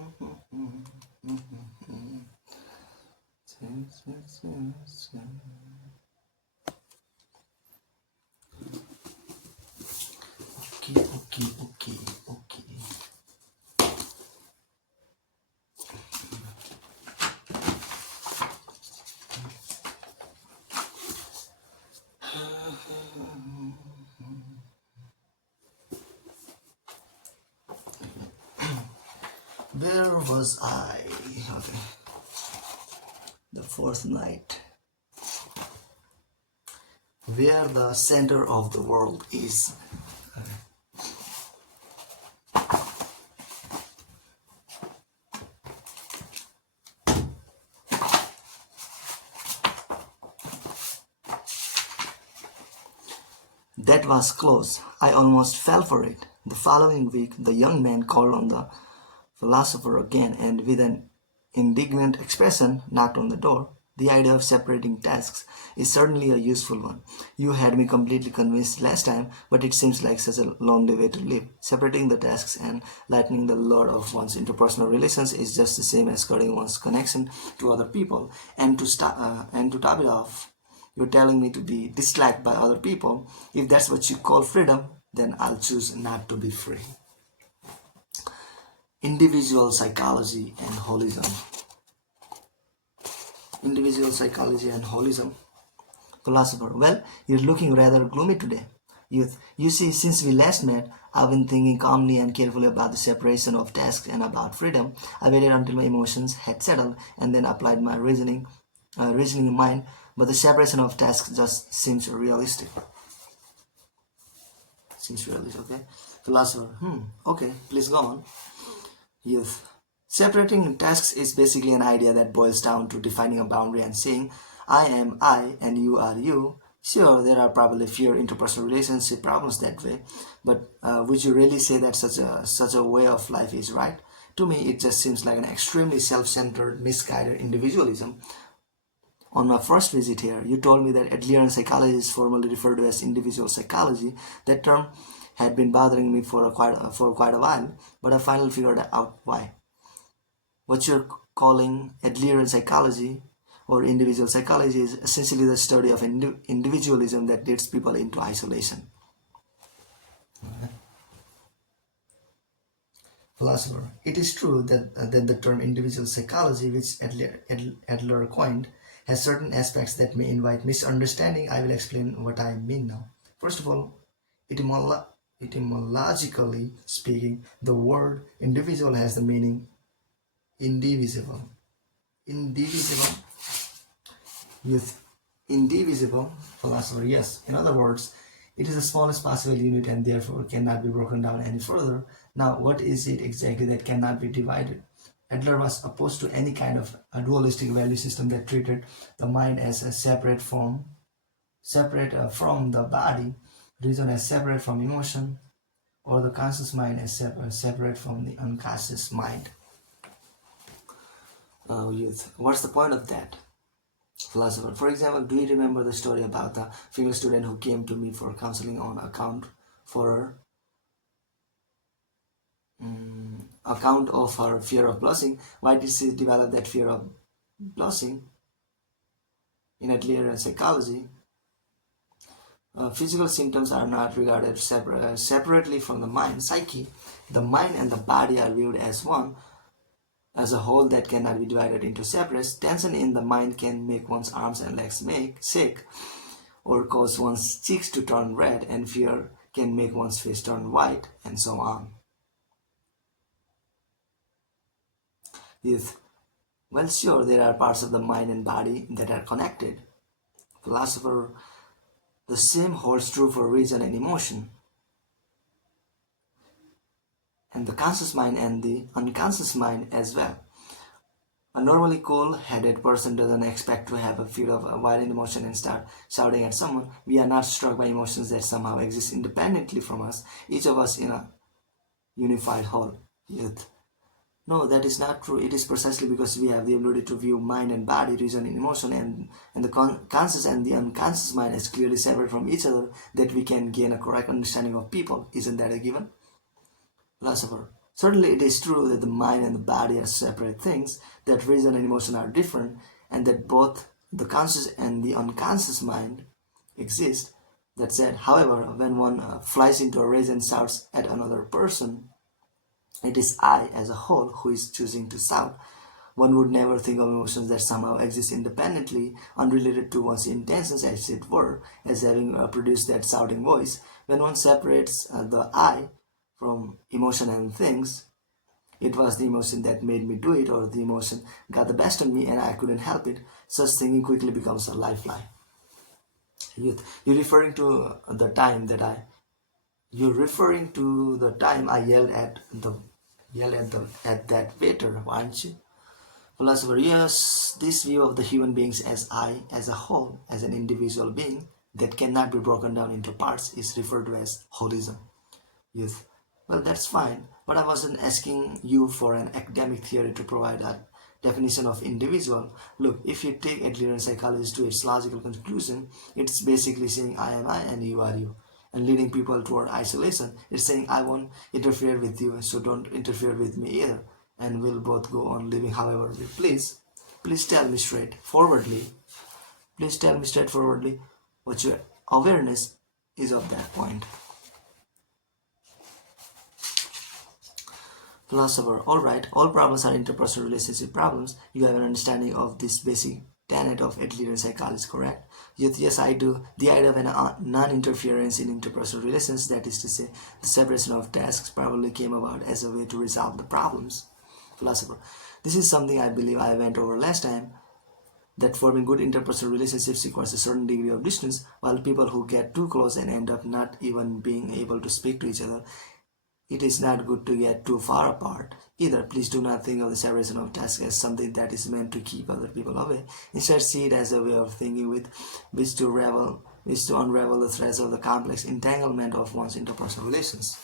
Okay. Where was I? Okay. The fourth night. Where the center of the world is. That was close. I almost fell for it. The following week, the young man called on the philosopher again and with an indignant expression knocked on the door. The idea of separating tasks is certainly a useful one. You had me completely convinced last time, but it seems like such a lonely way to live. Separating the tasks and lightening the load of one's interpersonal relations is just the same as cutting one's connection to other people. And to top it off, you're telling me to be disliked by other people. If that's what you call freedom, then I'll choose not to be free. Individual psychology and holism. Individual psychology and holism. Philosopher, well, you're looking rather gloomy today. Youth, you see, since we last met, I've been thinking calmly and carefully about the separation of tasks and about freedom. I waited until my emotions had settled and then applied my reasoning mind, but the separation of tasks just seems realistic. Seems realistic, okay? Philosopher, okay, please go on. Youth. Separating tasks is basically an idea that boils down to defining a boundary and saying, I am I and you are you. Sure, there are probably fewer interpersonal relationship problems that way, but would you really say that such a way of life is right? To me, it just seems like an extremely self-centered, misguided individualism. On my first visit here, you told me that Adlerian psychology is formally referred to as individual psychology. That term had been bothering me for quite a while, but I finally figured out why. What you're calling Adlerian psychology or individual psychology is essentially the study of individualism that leads people into isolation. Philosopher, it is true that the term individual psychology, which Adler coined, has certain aspects that may invite misunderstanding. I will explain what I mean now. First of all, etymologically speaking, the word individual has the meaning indivisible. Indivisible with indivisible. Philosopher, yes. In other words, it is the smallest possible unit and therefore cannot be broken down any further. Now, what is it exactly that cannot be divided? Adler was opposed to any kind of a dualistic value system that treated the mind as a separate from the body, reason as separate from emotion, or the conscious mind as separate from the unconscious mind. Youth, what's the point of that? Philosopher, for example, do you remember the story about the female student who came to me for counseling on account of her fear of blushing? Why did she develop that fear of blushing? In Adlerian psychology, physical symptoms are not regarded separately from the mind psyche. The mind and the body are viewed as one, as a whole that cannot be divided into separate. Tension in the mind can make one's arms and legs sick or cause one's cheeks to turn red, and fear can make one's face turn white, and so on. Youth, well, sure, there are parts of the mind and body that are connected. Philosopher, the same holds true for reason and emotion, and the conscious mind and the unconscious mind as well. A normally cool-headed person doesn't expect to have a feel of a violent emotion and start shouting at someone. We are not struck by emotions that somehow exist independently from us, each of us in a unified whole. Youth. No, that is not true. It is precisely because we have the ability to view mind and body, reason and emotion, and the conscious and the unconscious mind as clearly separate from each other that we can gain a correct understanding of people. Isn't that a given? Philosopher. Certainly, it is true that the mind and the body are separate things, that reason and emotion are different, and that both the conscious and the unconscious mind exist. That said, however, when one flies into a rage and shouts at another person, it is I as a whole who is choosing to shout. One would never think of emotions that somehow exist independently, unrelated to one's intentions, as it were, as having produced that shouting voice. When one separates the I from emotion and things, it was the emotion that made me do it, or the emotion got the best of me and I couldn't help it. Such thinking quickly becomes a lifeline. You're referring to the time that I you're referring to the time I yelled at that waiter, aren't you? Philosopher, yes, this view of the human beings as I, as a whole, as an individual being that cannot be broken down into parts is referred to as holism. Youth. Well, that's fine, but I wasn't asking you for an academic theory to provide a definition of individual. Look, if you take Adlerian psychology to its logical conclusion, it's basically saying I am I and you are you, and leading people toward isolation. It's saying I won't interfere with you, so don't interfere with me either, and we'll both go on living however we please. Please tell me straightforwardly. Please tell me straightforwardly what your awareness is of that point. Philosopher, alright, all problems are interpersonal relationship problems. You have an understanding of this basic tenet of Adlerian psychology, correct? Yes, I do. The idea of non-interference in interpersonal relations, that is to say, the separation of tasks, probably came about as a way to resolve the problems. Philosopher, this is something I believe I went over last time, that forming good interpersonal relationships requires a certain degree of distance, while people who get too close and end up not even being able to speak to each other, it is not good to get too far apart either. Please do not think of the separation of tasks as something that is meant to keep other people away. Instead, see it as a way of thinking with which to unravel the threads of the complex entanglement of one's interpersonal relations.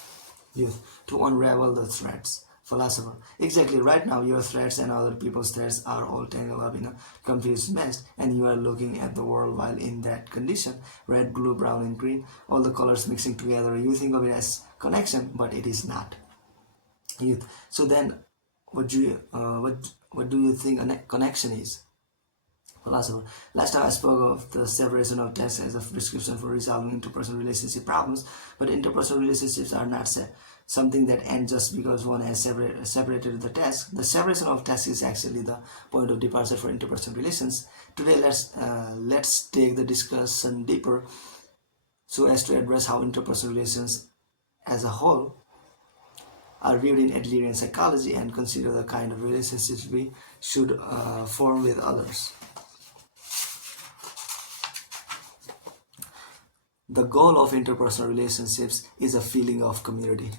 Youth, to unravel the threads. Philosopher, exactly. Right now your threads and other people's threads are all tangled up in a confused mess, and you are looking at the world while in that condition. Red, blue, brown and green, all the colors mixing together. You think of it as connection, but it is not. Youth, so then what do you think a connection is? Philosopher, last time I spoke of the separation of tasks as a prescription for resolving interpersonal relationship problems, but interpersonal relationships are not something that ends just because one has separated the task. The separation of tasks is actually the point of departure for interpersonal relations. Today, let's take the discussion deeper so as to address how interpersonal relations as a whole are viewed in Adlerian psychology and consider the kind of relationships we should form with others. The goal of interpersonal relationships is a feeling of community.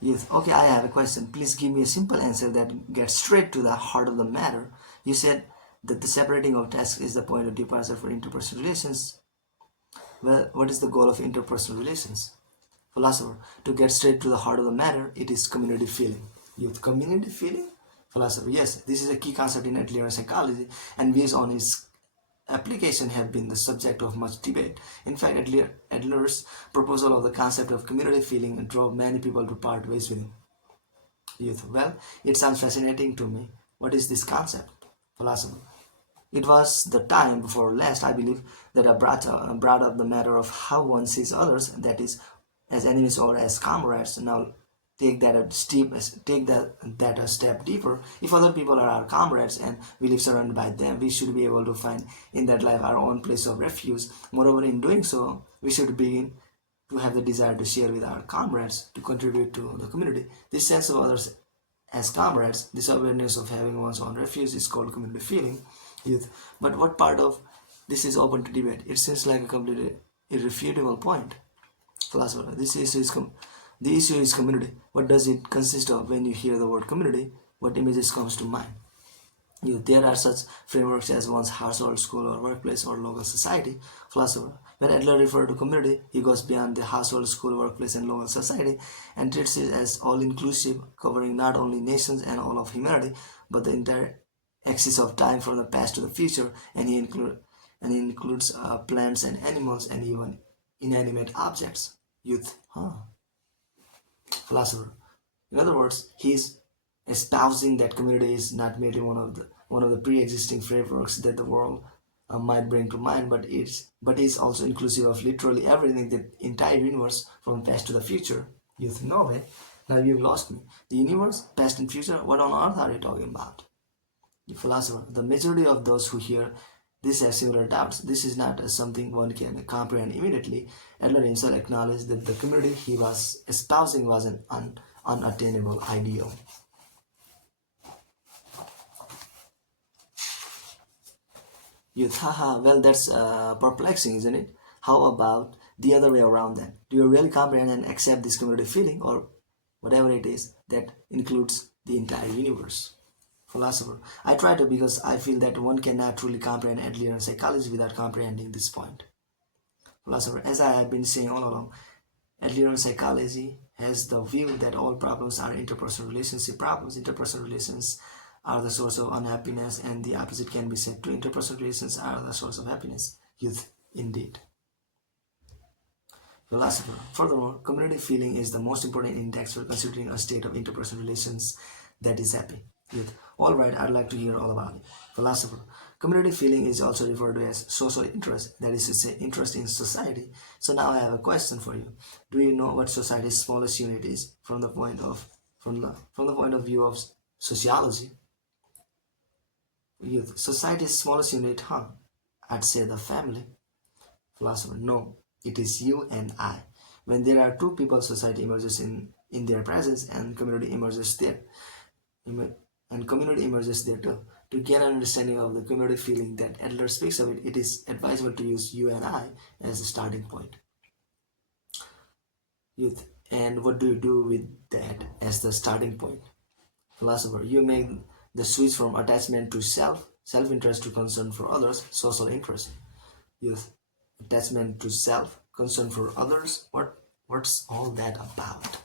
Yes, okay, I have a question. Please give me a simple answer that gets straight to the heart of the matter. You said that the separating of tasks is the point of departure for interpersonal relations. Well, what is the goal of interpersonal relations? Philosopher, to get straight to the heart of the matter, it is community feeling. Youth, community feeling? Philosopher, yes, this is a key concept in Adlerian psychology, and views on its application have been the subject of much debate. In fact, Adler's proposal of the concept of community feeling drove many people to part ways with him. Youth, well, it sounds fascinating to me. What is this concept? Philosopher, it was the time before last, I believe, that I brought up the matter of how one sees others, that is, as enemies or as comrades. Now, take that a step deeper. If other people are our comrades and we live surrounded by them, we should be able to find in that life our own place of refuge. Moreover, in doing so, we should begin to have the desire to share with our comrades, to contribute to the community. This sense of others as comrades, this awareness of having one's own refuge is called community feeling. Youth. But what part of this is open to debate? It seems like a completely irrefutable point. Philosopher, the issue is community. What does it consist of? When you hear the word community, what images comes to mind? There are such frameworks as one's household, school, or workplace, or local society. Philosopher, when Adler refers to community, he goes beyond the household, school, workplace, and local society and treats it as all-inclusive, covering not only nations and all of humanity, but the entire axis of time from the past to the future, and he includes plants and animals and even inanimate objects. Youth, huh? Philosopher. In other words, he's espousing that community is not merely one of the pre-existing frameworks that the world might bring to mind, but is also inclusive of literally everything, the entire universe from past to the future. You think, no way, now you've lost me. The universe, past and future, what on earth are you talking about? The philosopher. The majority of those who hear this have similar doubts. This is not something one can comprehend immediately. Adler himself acknowledged that the community he was espousing was an unattainable ideal. Youth, haha, well, that's perplexing, isn't it? How about the other way around then? Do you really comprehend and accept this community feeling, or whatever it is that includes the entire universe? Philosopher. I try to because I feel that one cannot truly comprehend Adlerian psychology without comprehending this point. Philosopher. As I have been saying all along, Adlerian psychology has the view that all problems are interpersonal relationship problems. Interpersonal relations are the source of unhappiness, and the opposite can be said too. Interpersonal relations are the source of happiness. Youth, indeed. Philosopher. Furthermore, community feeling is the most important index for considering a state of interpersonal relations that is happy. Youth. All right, I'd like to hear all about it. Philosopher. Community feeling is also referred to as social interest, that is to say, interest in society. So now I have a question for you. Do you know what society's smallest unit is from the point of view of sociology? Youth. Society's smallest unit, huh? I'd say the family. Philosopher. No, it is you and I. When there are two people, society emerges in their presence, and community emerges there. And community emerges there too. To gain an understanding of the community feeling that Adler speaks of, it is advisable to use you and I as a starting point. Youth. And what do you do with that as the starting point? Philosopher. You make the switch from attachment to self-interest to concern for others, social interest. Youth. Attachment to self, concern for others. What's all that about?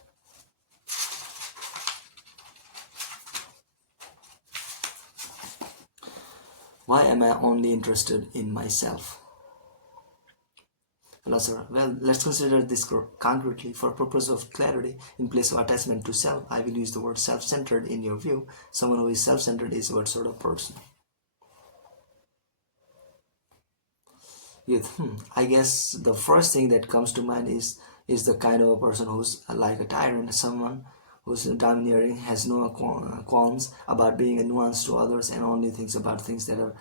Why am I only interested in myself? Philosopher. Well, let's consider this concretely. For purpose of clarity, in place of attachment to self, I will use the word self-centered in your view. Someone who is self-centered is what sort of person? Youth. I guess the first thing that comes to mind is the kind of a person who's like a tyrant, someone who's domineering, has no qualms about being a nuance to others, and only thinks about things that are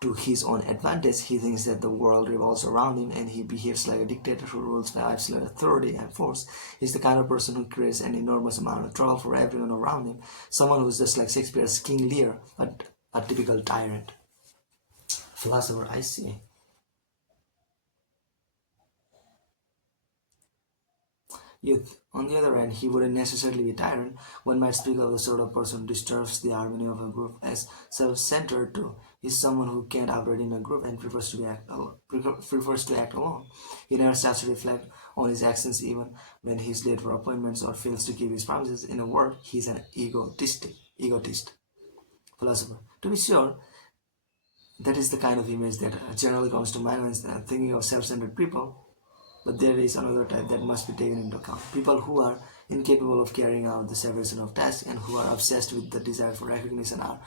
to his own advantage. He thinks that the world revolves around him, and he behaves like a dictator who rules by absolute authority and force. He's the kind of person who creates an enormous amount of trouble for everyone around him. Someone who's just like Shakespeare's King Lear, but a typical tyrant. Philosopher. I see. Youth. On the other hand, he wouldn't necessarily be a tyrant. One might speak of the sort of person who disturbs the harmony of a group as self-centered too. He's someone who can't operate in a group and prefers to act alone. He never stops to reflect on his actions even when he's late for appointments or fails to keep his promises. In a word, he's an egotist. Philosopher. To be sure, that is the kind of image that generally comes to mind when thinking of self-centered people. But there is another type that must be taken into account. People who are incapable of carrying out the separation of tasks and who are obsessed with the desire for recognition are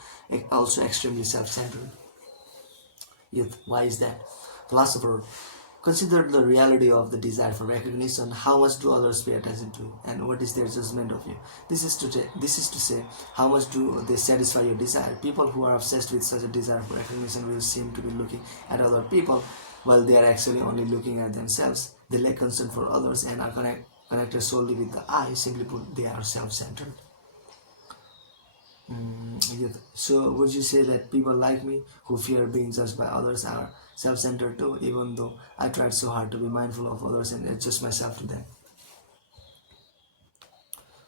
also extremely self-centered. Youth. Why is that? Philosopher. Consider the reality of the desire for recognition. How much do others pay attention to, and what is their judgment of you? This is to say, how much do they satisfy your desire? People who are obsessed with such a desire for recognition will seem to be looking at other people while they are actually only looking at themselves. They lack concern for others and are connected solely with the I. Simply put, they are self-centered. So would you say that people like me who fear being judged by others are self-centered too, even though I tried so hard to be mindful of others and adjust myself to them?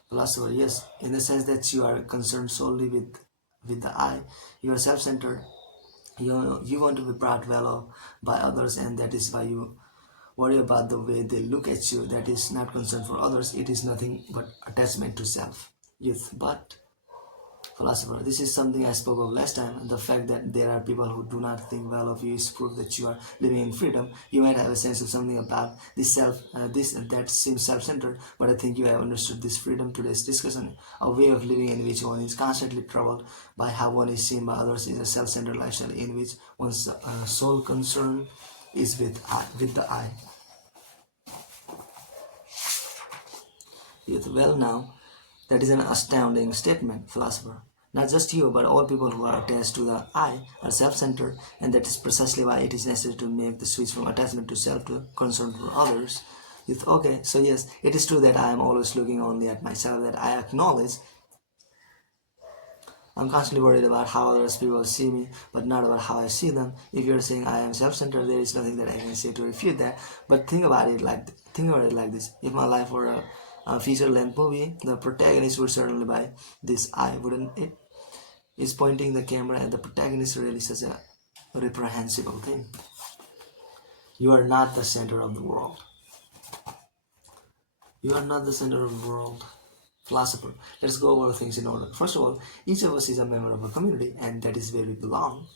Philosopher. Yes, in the sense that you are concerned solely with the I. You are self-centered. You want to be brought well of by others, and that is why you worry about the way they look at you. That is not concern for others. It is nothing but attachment to self. Youth. But Philosopher, this is something I spoke of last time. The fact that there are people who do not think well of you is proof that you are living in freedom. You might have a sense of something about this that seems self-centered, but I think you have understood this freedom. Today's discussion, a way of living in which one is constantly troubled by how one is seen by others, is a self-centered lifestyle in which one's sole concern is with the I. Well, now, that is an astounding statement, philosopher. Not just you, but all people who are attached to the I are self-centered, and that is precisely why it is necessary to make the switch from attachment to self to concern for others. Okay, so yes, it is true that I am always looking only at myself, that I acknowledge I'm constantly worried about how others people see me, but not about how I see them. If you're saying I am self-centered, there is nothing that I can say to refute that. But think about it like this: if my life were a feature-length movie, the protagonist would certainly buy this I, wouldn't it? Is pointing the camera at the protagonist really such a reprehensible thing? You are not the center of the world. You are not the center of the world. Philosopher, let's go over things in order. First of all, each of us is a member of a community, and that is where we belong.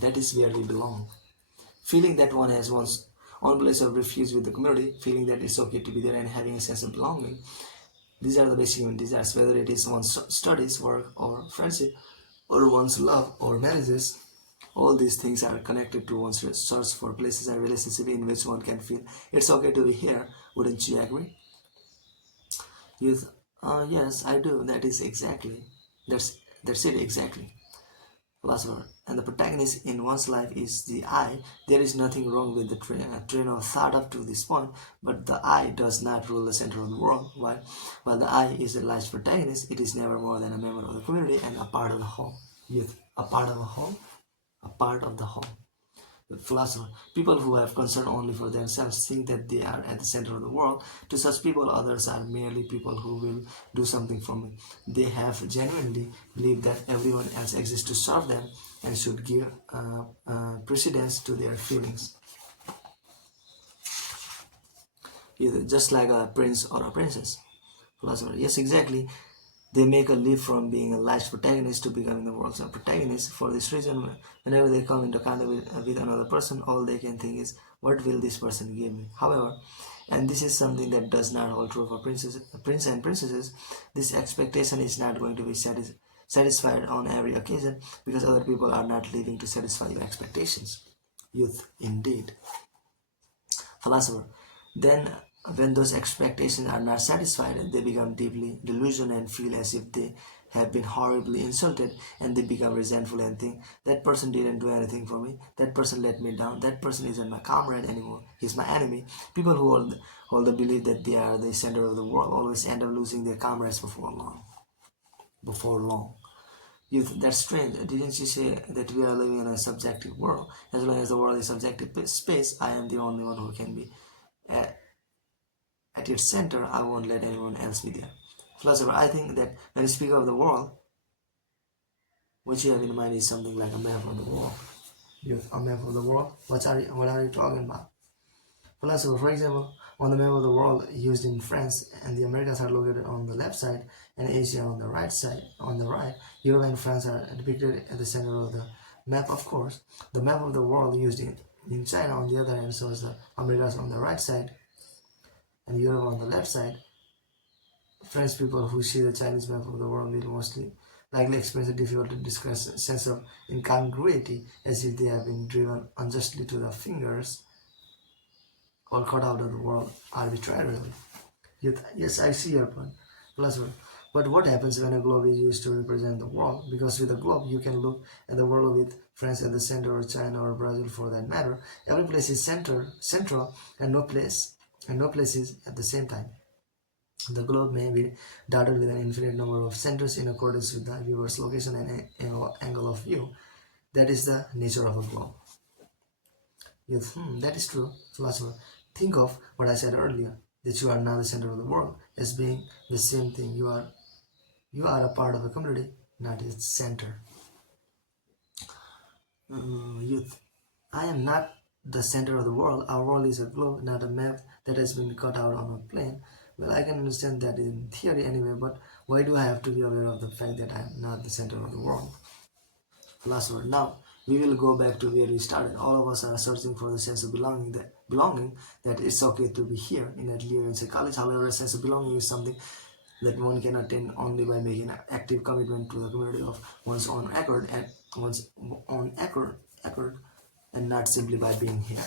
That is where we belong. Feeling that one has one's own place of refuge with the community, feeling that it's okay to be there and having a sense of belonging. These are the basic human desires, whether it is one's studies, work, or friendship, or one's love or marriages. All these things are connected to one's search for places and relationships in which one can feel it's okay to be here. Wouldn't you agree? Youth, yes, I do. That's it exactly. Philosopher, and the protagonist in one's life is the I. There is nothing wrong with the train of thought up to this point, but the I does not rule the center of the world. Why? While the I is the life's protagonist, it is never more than a member of the community and a part of the whole. Youth, a part of a whole, a part of the whole. The philosopher, people who have concern only for themselves think that they are at the center of the world. To such people, others are merely people who will do something for me. They have genuinely believed that everyone else exists to serve them and should give precedence to their feelings. Either just like a prince or a princess. Philosopher, yes, exactly. They make a leap from being a life's protagonist to becoming the world's protagonist. For this reason, whenever they come into contact with another person, all they can think is, what will this person give me? However, and this is something that does not hold true for prince and princesses, this expectation is not going to be satisfied on every occasion because other people are not living to satisfy your expectations. Youth, indeed. Philosopher, then when those expectations are not satisfied, they become deeply delusional and feel as if they have been horribly insulted, and they become resentful and think that person didn't do anything for me, that person let me down, that person isn't my comrade anymore, he's my enemy. People who hold the belief that they are the center of the world always end up losing their comrades before long. Before long. That's strange. Didn't you say that we are living in a subjective world? As long as the world is subjective space, I am the only one who can be at, at its center. I won't let anyone else be there. Philosopher, I think that when you speak of the world, what you have in mind is something like a map of the world. You have a map of the world? What are you talking about? Philosopher, for example, on the map of the world used in France, and the Americas are located on the left side, and Asia on the right side. On the right, Europe and France are depicted at the center of the map. Of course, the map of the world used in China on the other hand shows the Americas on the right side and Europe on the left side. French people who see the Chinese map of the world will mostly likely experience a difficult to describe sense of incongruity, as if they have been driven unjustly to the fingers or cut out of the world arbitrarily. Yes, I see your point. Plus one. But what happens when a globe is used to represent the world? Because with a globe, you can look at the world with France at the center, or China, or Brazil for that matter. Every place is central, and no place is at the same time. The globe may be dotted with an infinite number of centers in accordance with the viewer's location and angle of view. That is the nature of a globe. Yes, that is true, philosopher. Think of what I said earlier, that you are not the center of the world, as being the same thing. You are a part of a community, not its center. Youth, I am not the center of the world. Our world is a globe, not a map that has been cut out on a plane. Well, I can understand that in theory anyway, but why do I have to be aware of the fact that I'm not the center of the world? Philosopher. Now, we will go back to where we started. All of us are searching for the sense of belonging that it's okay to be here in Adler and psychology. However, a sense of belonging is something that one can attain only by making an active commitment to the community of one's own accord, and not simply by being here.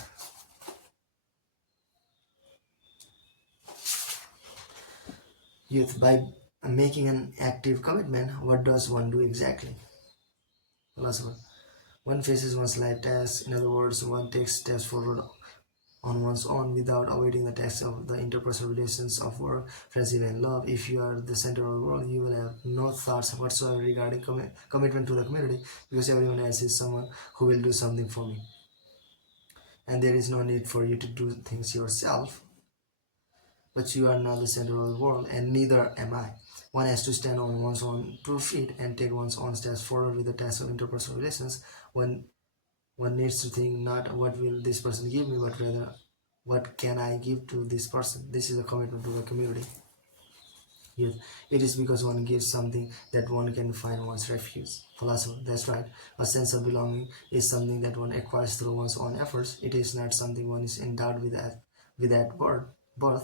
Youth, by making an active commitment, what does one do exactly? Philosopher. One faces one's life tasks. In other words, one takes steps forward on one's own without awaiting the tasks of the interpersonal relations of work, friendship, and love. If you are the center of the world, you will have no thoughts whatsoever regarding commitment to the community because everyone else is someone who will do something for me. And there is no need for you to do things yourself. But you are not the center of the world, and neither am I. One has to stand on one's own 2 feet and take one's own steps forward with the task of interpersonal relations. One needs to think not what will this person give me, but rather what can I give to this person. This is a commitment to the community. Yes, it is because one gives something that one can find one's refuge. Philosopher, that's right. A sense of belonging is something that one acquires through one's own efforts. It is not something one is endowed with at birth.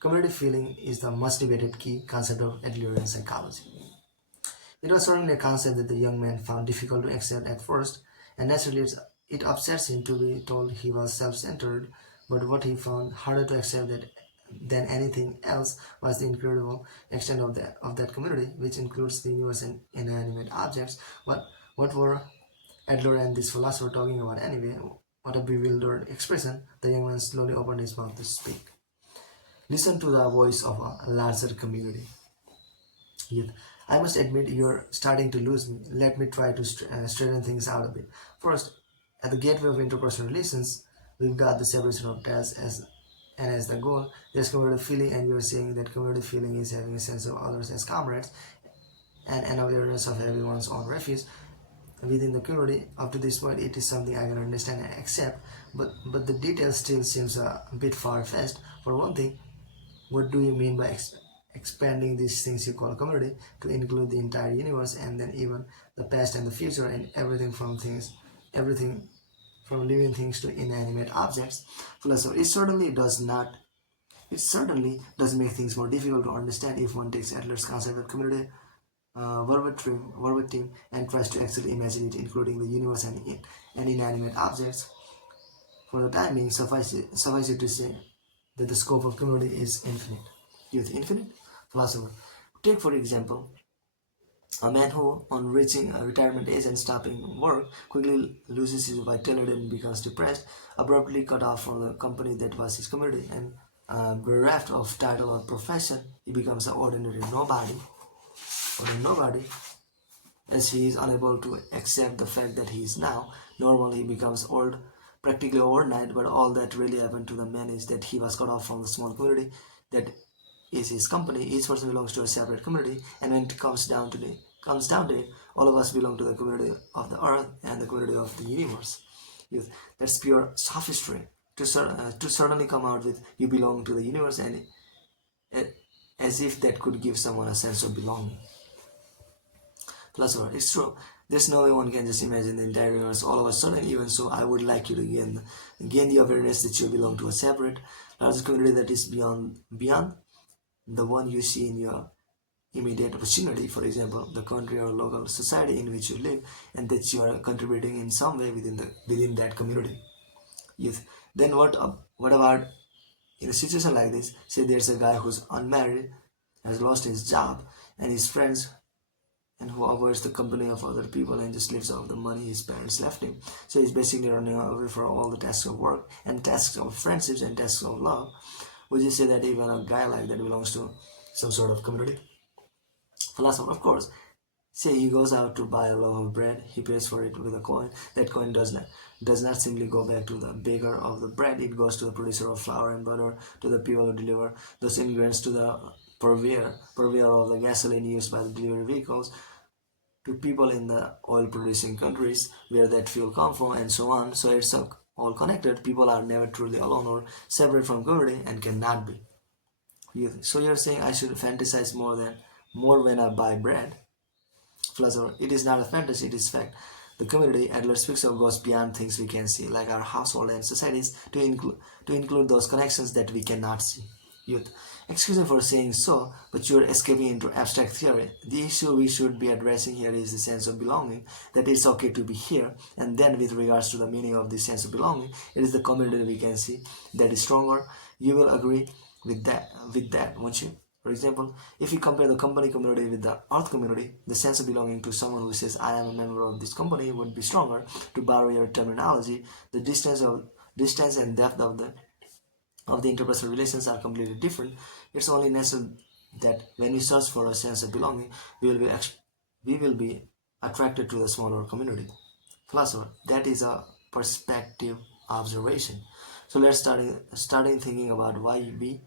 Community feeling is the most debated key concept of Adlerian psychology. It was certainly a concept that the young man found difficult to accept at first, and naturally it upsets him to be told he was self-centered, but what he found harder to accept than anything else was the incredible extent of that community, which includes the universe and inanimate objects. What were Adler and this philosopher talking about anyway? What a bewildered expression. The young man slowly opened his mouth to speak. Listen to the voice of a larger community. Yet, I must admit you're starting to lose me. Let me try to straighten things out a bit. First, at the gateway of interpersonal relations, we've got the separation of tasks as the goal. There's community feeling, and you're saying that community feeling is having a sense of others as comrades and an awareness of everyone's own refuge within the community. Up to this point, it is something I can understand and accept, but the details still seems a bit far-fetched. For one thing, what do you mean by expanding these things you call community to include the entire universe and then even the past and the future and everything from living things to inanimate objects? Philosopher, it certainly does make things more difficult to understand if one takes Adler's concept of community verbatim and tries to actually imagine it including the universe and inanimate objects. For the time being, suffice it to say that the scope of community is infinite. Youth infinite? Philosopher. Take for example a man who, on reaching a retirement age and stopping work, quickly loses his vitality and becomes depressed, abruptly cut off from the company that was his community, and bereft of title or profession, he becomes an ordinary nobody. As he is unable to accept the fact that he is now normal, he becomes old practically overnight. But all that really happened to the man is that he was cut off from the small community that is his company. Each person belongs to a separate community, and when it comes down to it, all of us belong to the community of the earth and the community of the universe. Yes, that's pure sophistry. To certainly come out with "you belong to the universe" and as if that could give someone a sense of belonging. Philosopher, it's true. There's no way one can just imagine the entire universe all of a sudden. Even so, I would like you to gain the awareness that you belong to a separate, larger community that is beyond the one you see in your immediate vicinity, for example, the country or local society in which you live, and that you are contributing in some way within that community. Yes. Then what about in a situation like this? Say there's a guy who's unmarried, has lost his job, and his friends and who avoids the company of other people and just lives off the money his parents left him. So he's basically running away from all the tasks of work and tasks of friendships and tasks of love. Would you say that even a guy like that belongs to some sort of community? Philosopher, of course. Say he goes out to buy a loaf of bread, he pays for it with a coin. That coin does not simply go back to the baker of the bread, it goes to the producer of flour and butter, to the people who deliver those ingredients, to the purveyor of the gasoline used by the delivery vehicles, to people in the oil producing countries where that fuel comes from, and so on. So it's all connected. People are never truly alone or separate from community and cannot be. So you're saying I should fantasize more when I buy bread. Philosopher, it is not a fantasy, it is fact. The community Adler speaks of goes beyond things we can see, like our household and societies, to include those connections that we cannot see. Youth, excuse me for saying so, but you're escaping into abstract theory. The issue we should be addressing here is the sense of belonging, that it's okay to be here, and then with regards to the meaning of this sense of belonging, it is the community we can see that is stronger. You will agree with that, won't you? For example, if you compare the company community with the earth community, the sense of belonging to someone who says, I am a member of this company would be stronger. To borrow your terminology, the distance and depth of the interpersonal relations are completely different. It's only natural that when we search for a sense of belonging, we will be attracted to the smaller community. Philosopher, that is a perspective observation. So let's starting thinking about why we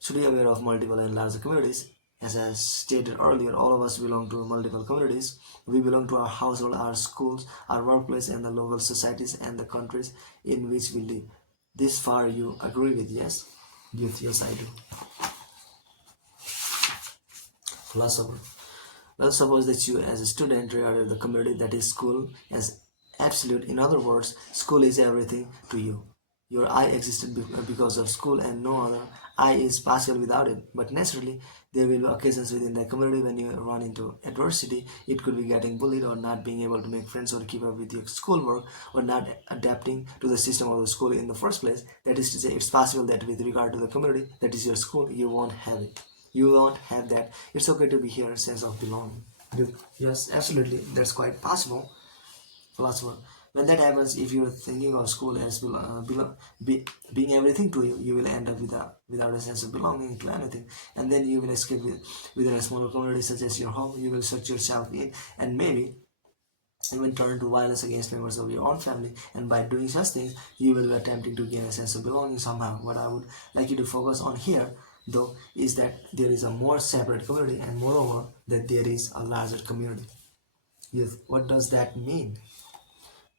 should be aware of multiple and larger communities. As I stated earlier, all of us belong to multiple communities. We belong to our household, our schools, our workplace, and the local societies and the countries in which we live. This far you agree with, yes? Yes, I do. Philosopher. Well, suppose that you, as a student, regarded the community that is school as absolute. In other words, school is everything to you. Your I existed because of school, and no other I is possible without it. But naturally, there will be occasions within the community when you run into adversity. It could be getting bullied, or not being able to make friends, or keep up with your schoolwork, or not adapting to the system of the school in the first place. That is to say, it's possible that with regard to the community that is your school, you won't have it. You won't have that. It's okay to be here, sense of belonging. Yes, absolutely. That's quite possible. Philosopher. When that happens, if you're thinking of school as being everything to you, you will end up without a sense of belonging to anything. And then you will escape within a smaller community such as your home. You will shut yourself in, and maybe even turn to violence against members of your own family. And by doing such things, you will be attempting to gain a sense of belonging somehow. What I would like you to focus on here, though, is that there is a more separate community, and moreover, that there is a larger community. Yes, what does that mean?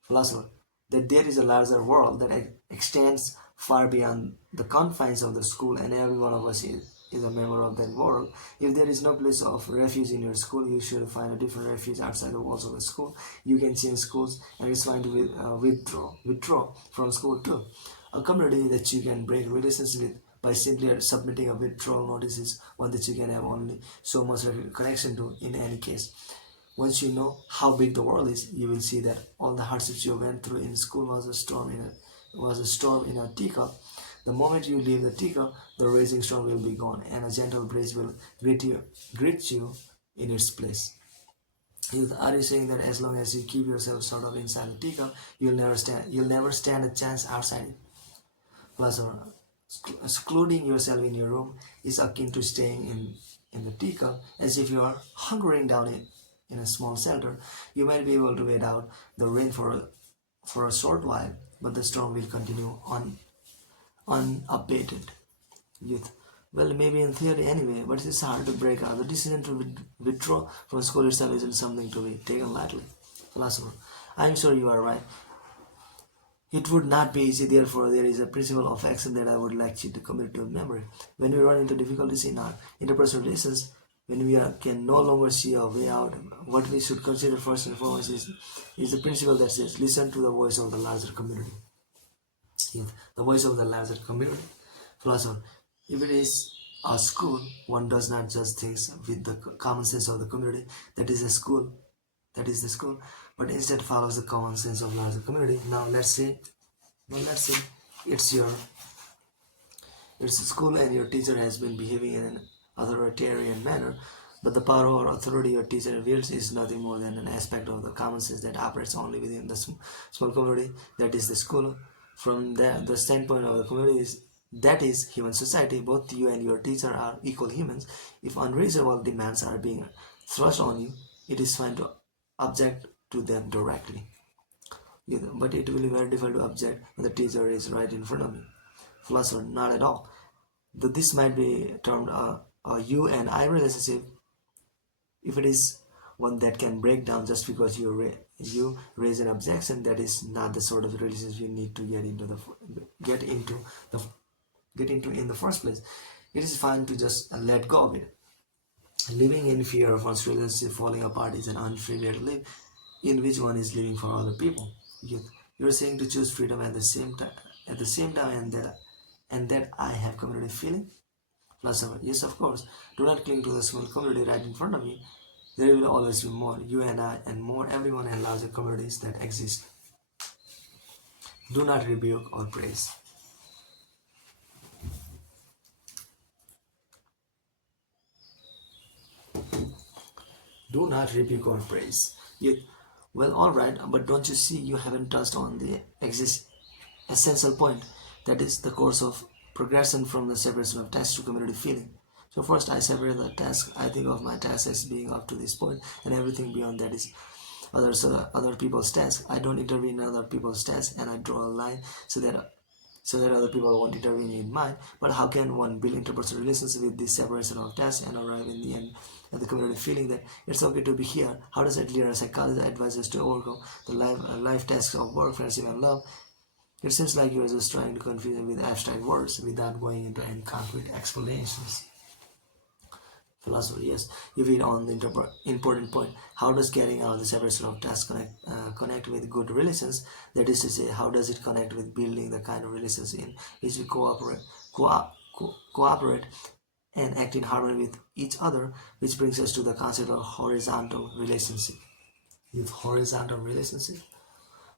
Philosopher, that there is a larger world that extends far beyond the confines of the school, and every one of us is a member of that world. If there is no place of refuge in your school, you should find a different refuge outside the walls of the school. You can change schools, and it's fine to withdraw from school too. A community that you can break relations with by simply submitting a withdrawal notice is one that you can have only so much connection to in any case. Once you know how big the world is, you will see that all the hardships you went through in school was a storm in a teacup. The moment you leave the teacup, the raging storm will be gone, and a gentle breeze will greet you in its place. Are you saying that as long as you keep yourself sort of inside the teacup, you'll never stand a chance outside it? Plus, secluding yourself in your room is akin to staying in the teacup, as if you are hunkering down in a small shelter. You might be able to wait out the rain for a short while, but the storm will continue on unabated. Youth. Well, maybe in theory anyway, but it's hard to break out. The decision to withdraw from school itself isn't something to be taken lightly. Philosopher. I'm sure you are right. It would not be easy, therefore, there is a principle of action that I would like you to commit to memory. When we run into difficulties in our interpersonal relations, when we can no longer see a way out, what we should consider first and foremost is the principle that says, listen to the voice of the larger community. Yes, the voice of the larger community. Philosopher, if it is a school, one does not judge things with the common sense of the community that is the school, but instead follows the common sense of larger community. Now let's say it's a school, and your teacher has been behaving in an authoritarian manner, but the power or authority your teacher wields is nothing more than an aspect of the common sense that operates only within the small community that is the school. From the standpoint of the community that is human society, both you and your teacher are equal humans. If unreasonable demands are being thrust on you, it is fine to object to them directly. But it will be very difficult to object when the teacher is right in front of me. Philosopher, not at all. Though this might be termed a you and I relationship, if it is one that can break down just because you raise an objection, that is not the sort of relationship you need to get into in the first place. it is fine to just let go of it. Living in fear of one's relationship falling apart is an unfree way to live, in which one is living for other people. You're saying to choose freedom at the same time, and that I have community feeling. Philosopher, yes, of course. Do not cling to the small community right in front of you. There will always be more. You and I, and more everyone and larger communities that exist. Do not rebuke or praise. Do not rebuke or praise. Yet, well, alright, but don't you see you haven't touched on the essential point, that is the course of progression from the separation of task to community feeling. So first I separate the task. I think of my task as being up to this point, and everything beyond that is other people's task. I don't intervene in other people's tasks, and I draw a line so that other people won't intervene in mine. But how can one build interpersonal relations with this separation of tasks and arrive in the end at the community feeling that it's okay to be here? How does Adler psychology advise us to overcome the life tasks of work, friendship, and love? It seems like you are just trying to confuse it with abstract words without going into any concrete explanations. Philosopher, yes, you hit on the important point. How does carrying out the separation of tasks connect with good relations? That is to say, how does it connect with building the kind of relations in which we cooperate and act in harmony with each other, which brings us to the concept of horizontal relationship. With horizontal relationship,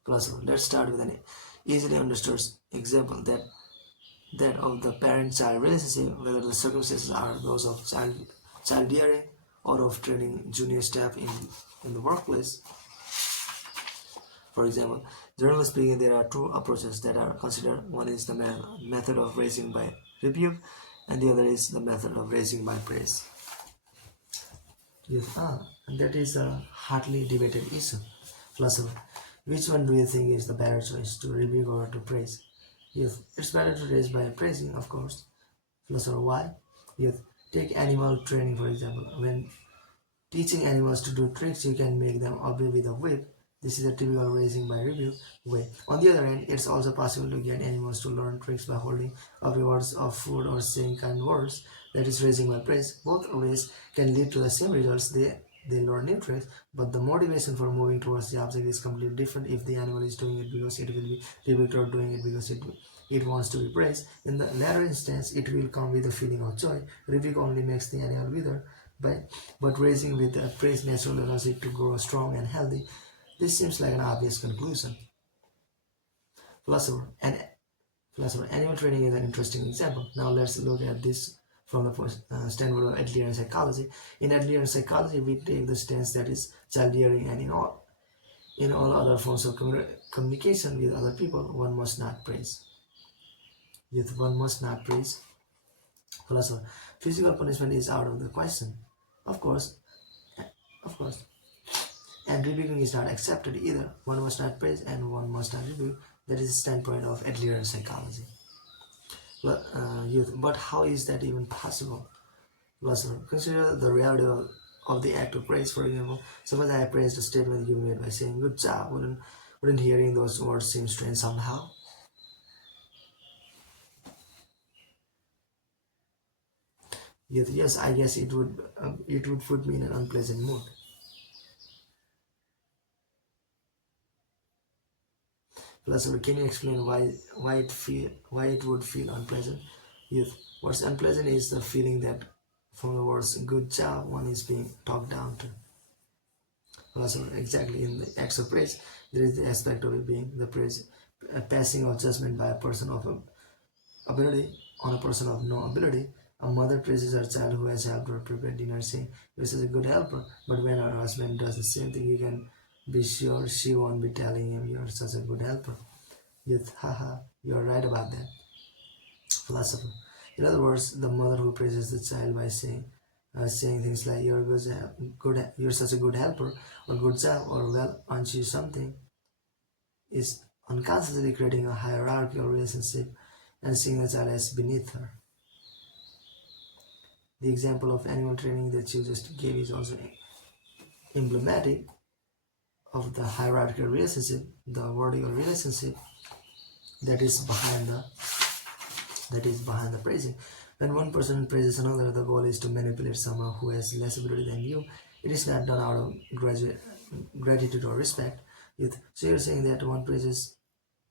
philosopher, let's start with an easily understood example, that of the parent-child relationship, whether the circumstances are those of child rearing or of training junior staff in the workplace. For example, generally speaking, there are two approaches that are considered. One is the method of raising by rebuke, and the other is the method of raising by praise. Yes, and that is a hotly debated issue. Philosopher, which one do you think is the better choice, to rebuke or to praise? Yes, it's better to raise by praising, of course. Philosopher, why? Yes, take animal training for example. When teaching animals to do tricks, you can make them obey with a whip. This is a typical raising by rebuke way. On the other hand, it's also possible to get animals to learn tricks by holding up rewards of food or saying kind words. That is raising by praise. Both ways can lead to the same results. They learn new tricks, but the motivation for moving towards the object is completely different if the animal is doing it because it will be rebuked or doing it because it wants to be praised. In the latter instance, it will come with a feeling of joy. Rebuke only makes the animal wither, but raising with praise naturally allows it to grow strong and healthy. This seems like an obvious conclusion. Philosopher, animal training is an interesting example. Now let's look at this from the standpoint of Adlerian psychology. In Adlerian psychology, we take the stance that is child rearing, and in all other forms of communication with other people, one must not praise. Yet one must not praise. Philosopher, physical punishment is out of the question. Of course, and rebuking is not accepted either. One must not praise and one must not rebuke. That is the standpoint of Adlerian psychology. But how is that even possible? Philosopher, consider the reality of the act of praise. For example, suppose I praised a statement you made by saying "good job." Wouldn't hearing those words seem strange somehow? Yes, I guess it would. It would put me in an unpleasant mood. Philosopher, can you explain why it would feel unpleasant? Yes, what's unpleasant is the feeling that from the words "good job" one is being talked down to. Philosopher, exactly. In the acts of praise, there is the aspect of it being the praise, a passing of judgment by a person of ability on a person of no ability. A mother praises her child who has helped her prepare dinner, saying, "You're such a good helper." But when her husband does the same thing, you can be sure she won't be telling him, "You're such a good helper." Youth, haha, you're right about that. Philosopher. In other words, the mother who praises the child by saying things like you're such a good helper, or good job, or well, aren't you something, is unconsciously creating a hierarchical relationship and seeing the child as beneath her. The example of animal training that you just gave is also emblematic of the hierarchical relationship, the vertical relationship that is behind the praising. When one person praises another, the goal is to manipulate someone who has less ability than you. It is not done out of gratitude or respect. So you're saying that one praises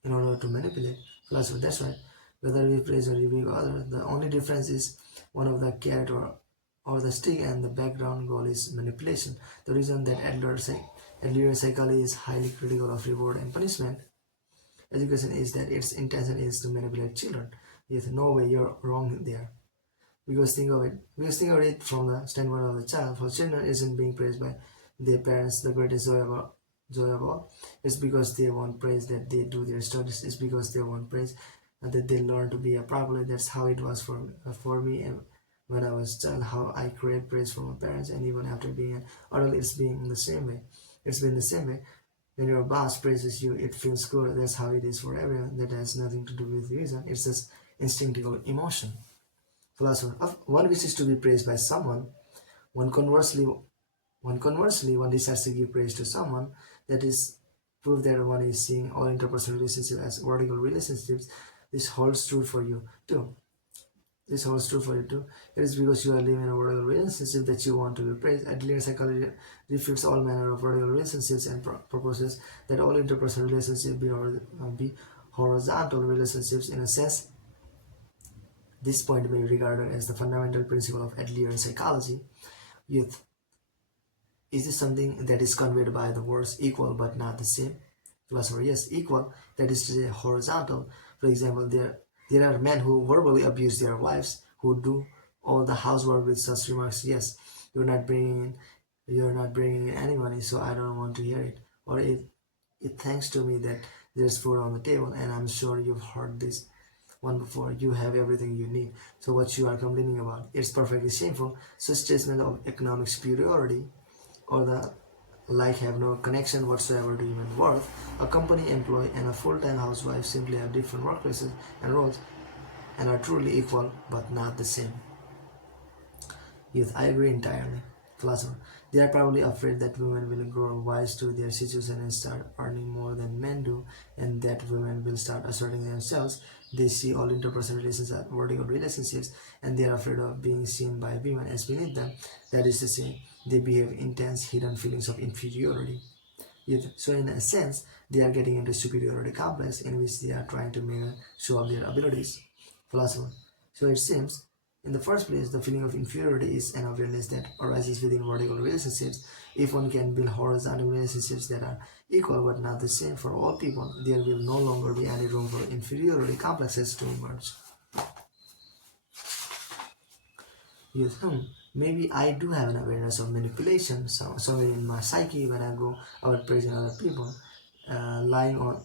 in order to manipulate. Philosopher, that's right. Whether we praise or review others, the only difference is one of the carrot or the stick, and the background goal is manipulation. The reason that Adler psychology is highly critical of reward and punishment education is that its intention is to manipulate children. Yes, no way, you're wrong there. Because think of it from the standpoint of the child. For children, isn't being praised by their parents the greatest joy of all. It's because they want praise that they do their studies. It's because they want praise and that they learn to be a properly. That's how it was for me and when I was a child. How I crave praise from my parents, and even after being an adult, it's been the same way. It's been the same way. When your boss praises you, it feels good. That's how it is for everyone. That has nothing to do with reason. It's just instinctive emotion. Philosopher, one wishes to be praised by someone. One conversely, one decides to give praise to someone. That is proof that one is seeing all interpersonal relationships as vertical relationships. This holds true for you too. This holds true for you too. It is because you are living in a vertical relationship that you want to be praised. Adler psychology refutes all manner of vertical relationships and proposes that all interpersonal relationships be horizontal relationships. In a sense, this point may be regarded as the fundamental principle of Adlerian psychology. Youth. Is this something that is conveyed by the words equal but not the same? Philosopher, yes, equal, that is to say horizontal. For example, there are men who verbally abuse their wives, who do all the housework with such remarks, yes, you're not bringing in any money, so I don't want to hear it. Or it thanks to me that there's food on the table, and I'm sure you've heard this one before. You have everything you need, so what you are complaining about? It's perfectly shameful. Such statement of economic superiority or the like have no connection whatsoever to human worth. A company employee and a full-time housewife simply have different workplaces and roles and are truly equal but not the same. Youth, I agree entirely. Philosopher, they are probably afraid that women will grow wise to their situation and start earning more than men do, and that women will start asserting themselves. They see all interpersonal relations as vertical relationships, and they are afraid of being seen by women as beneath them. That is to say, they behave intense, hidden feelings of inferiority. Yet, so in a sense, they are getting into superiority complex in which they are trying to make show off their abilities. Philosopher. So it seems, in the first place, the feeling of inferiority is an awareness that arises within vertical relationships. If one can build horizontal relationships that are equal but not the same for all people, there will no longer be any room for inferiority complexes to emerge. Yes, maybe I do have an awareness of manipulation somewhere in my psyche when I go out praising other people, lying on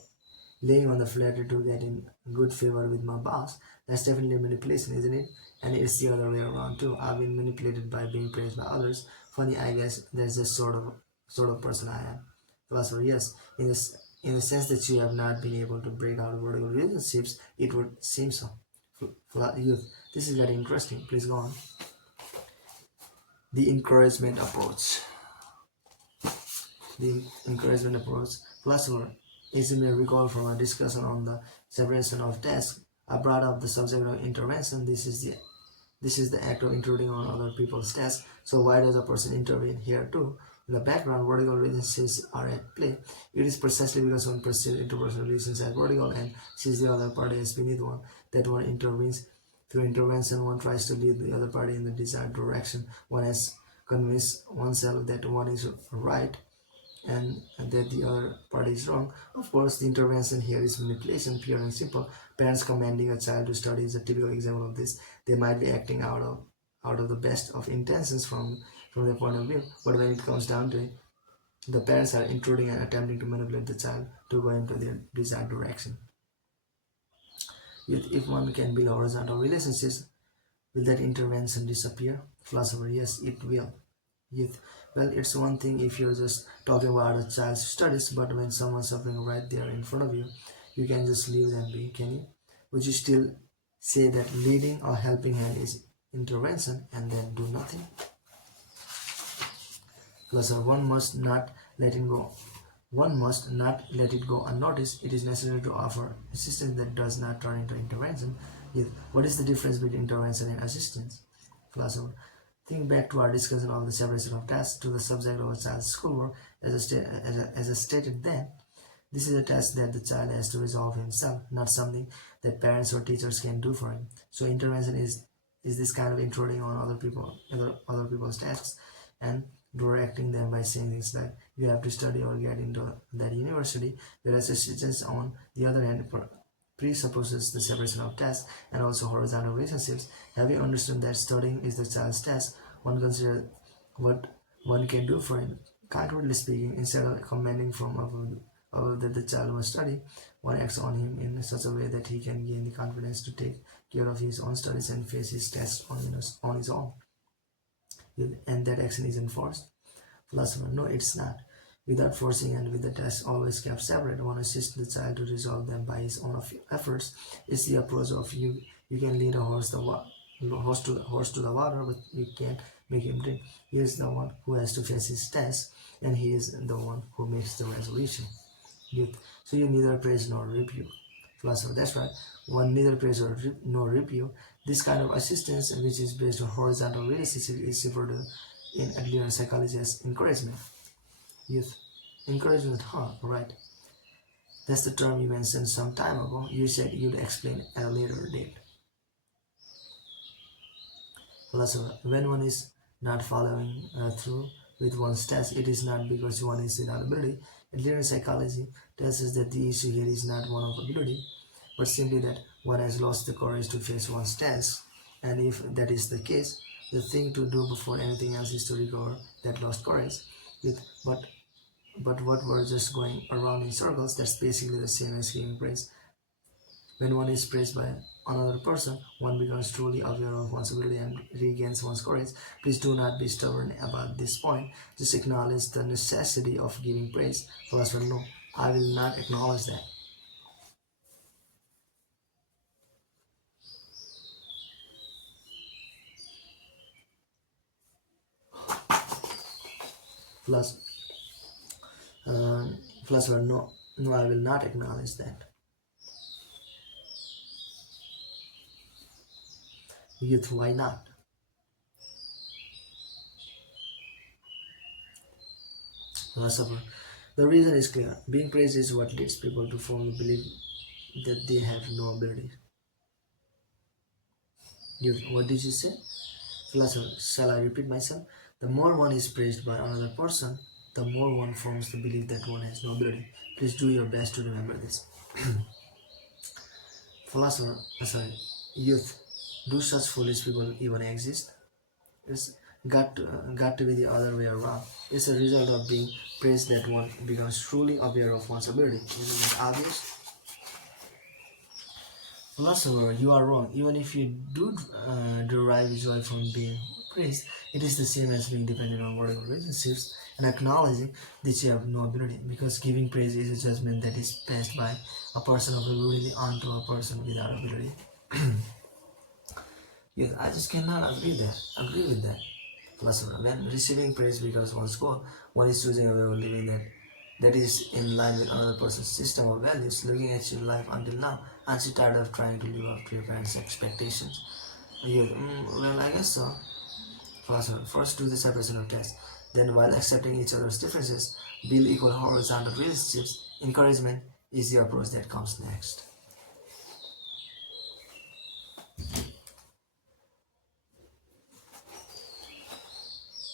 laying on the flatter to get in good favor with my boss. That's definitely manipulation, isn't it? And it's the other way around too. I've been manipulated by being praised by others. Funny, I guess that's just sort of person I am. Philosopher, yes, in the sense that you have not been able to break out of vertical relationships, it would seem so. Youth, this is very interesting. Please go on. The encouragement approach. The encouragement approach. Philosopher, as you may recall from our discussion on the separation of tasks, I brought up the subject of intervention. This is the act of intruding on other people's tasks. So why does a person intervene here too? In the background, vertical relationships are at play. It is precisely because one perceives interpersonal relations as vertical and sees the other party as beneath one that one intervenes. Through intervention, one tries to lead the other party in the desired direction. One has convinced oneself that one is right and that the other party is wrong. Of course, the intervention here is manipulation, pure and simple. Parents commanding a child to study is a typical example of this. They might be acting out of the best of intentions from their point of view, but when it comes down to it, the parents are intruding and attempting to manipulate the child to go into their desired direction. Yet, if one can build horizontal relationships, will that intervention disappear? Philosopher, yes, it will. Youth, well, it's one thing if you're just talking about a child's studies, but when someone's suffering right there in front of you, you can just leave them be, can you? Would you still say that leading or helping hand is intervention and then do nothing? Plus, one must not let it go. One must not let it go unnoticed. It is necessary to offer assistance that does not turn into intervention. Yes. What is the difference between intervention and assistance? Philosopher. Think back to our discussion of the separation of tasks to the subject of a child's schoolwork as I stated then. This is a task that the child has to resolve himself, not something that parents or teachers can do for him. So intervention is this kind of intruding on other people's tasks and directing them by saying things like you have to study or get into that university, whereas assistance on the other hand presupposes the separation of tasks and also horizontal relationships. Having understood that studying is the child's task, one considers what one can do for him. Concretely speaking, instead of commanding from above that the child must study, one acts on him in such a way that he can gain the confidence to take care of his own studies and face his tests on his own. And that action is enforced. Philosopher. No, it's not. Without forcing and with the tasks always kept separate, one assists the child to resolve them by his own efforts. It's the approach of you. You can lead a horse to the water, but you can't make him drink. He is the one who has to face his test, and he is the one who makes the resolution. Youth. So you neither praise nor rebuke. Philosopher. That's right. One neither praise nor rebuke. This kind of assistance, which is based on horizontal relationship, is referred to in Adler psychology as encouragement. Youth. Encouragement, huh? Right. That's the term you mentioned some time ago. You said you'd explain at a later date. Philosopher. When one is not following through with one's task, it is not because one is without ability. Adler psychology tells us that the issue here is not one of ability, but simply that one has lost the courage to face one's task. And if that is the case, the thing to do before anything else is to recover that lost courage. But what we're just going around in circles, that's basically the same as giving praise. When one is praised by another person, one becomes truly aware of one's ability and regains one's courage. Please do not be stubborn about this point. Just acknowledge the necessity of giving praise. Philosopher. No, I will not acknowledge that. Philosopher. Philosopher. No, I will not acknowledge that. Youth. Why not? Philosopher. The reason is clear. Being praised is what leads people to form the belief that they have no ability. Youth. What did you say? Philosopher. Shall I repeat myself? The more one is praised by another person, the more one forms the belief that one has no ability. Please do your best to remember this. Philosopher. Sorry. Youth. Do such foolish people even exist? It's got to be the other way around. It's a result of being praised that one becomes truly aware of one's ability. Isn't it obvious? Philosopher, you are wrong. Even if you do derive joy from being praised, it is the same as being dependent on working relationships and acknowledging that you have no ability. Because giving praise is a judgment that is passed by a person of ability onto a person without ability. Yes, I just cannot agree with that. Philosopher. When receiving praise becomes one's goal, one is choosing a way of living that is in line with another person's system of values. Looking at your life until now, aren't you tired of trying to live up to your parents' expectations? Yes, well, I guess so. Philosopher. First, do the separation of tasks. Then, while accepting each other's differences, build equal horizontal relationships. Encouragement is the approach that comes next.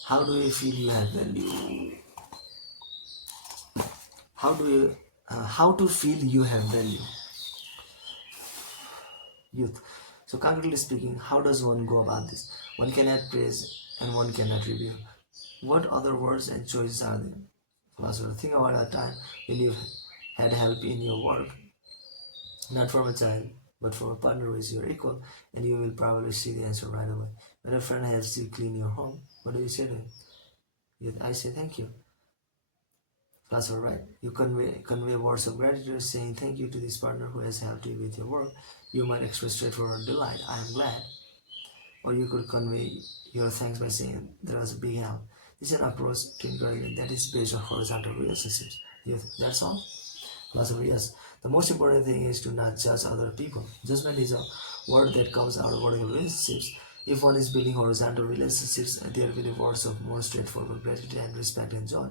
How do you feel you have value? How to feel you have value? Youth. So concretely speaking, how does one go about this? One cannot praise and one cannot review. What other words and choices are there? Philosopher. Think about a time when you had help in your work, not from a child, but from a partner who is your equal, and you will probably see the answer right away. When a friend helps you clean your home, what do you say to him? I say thank you. That's all right. You convey words of gratitude, saying thank you to this partner who has helped you with your work. You might express straightforward delight, I am glad. Or you could convey your thanks by saying there was a big help. This is an approach to encouragement that is based on horizontal relationships. That's all? Philosopher. Yes. The most important thing is to not judge other people. Judgment is a word that comes out of vertical relationships. If one is building horizontal relationships, there will be words of more straightforward gratitude and respect and joy.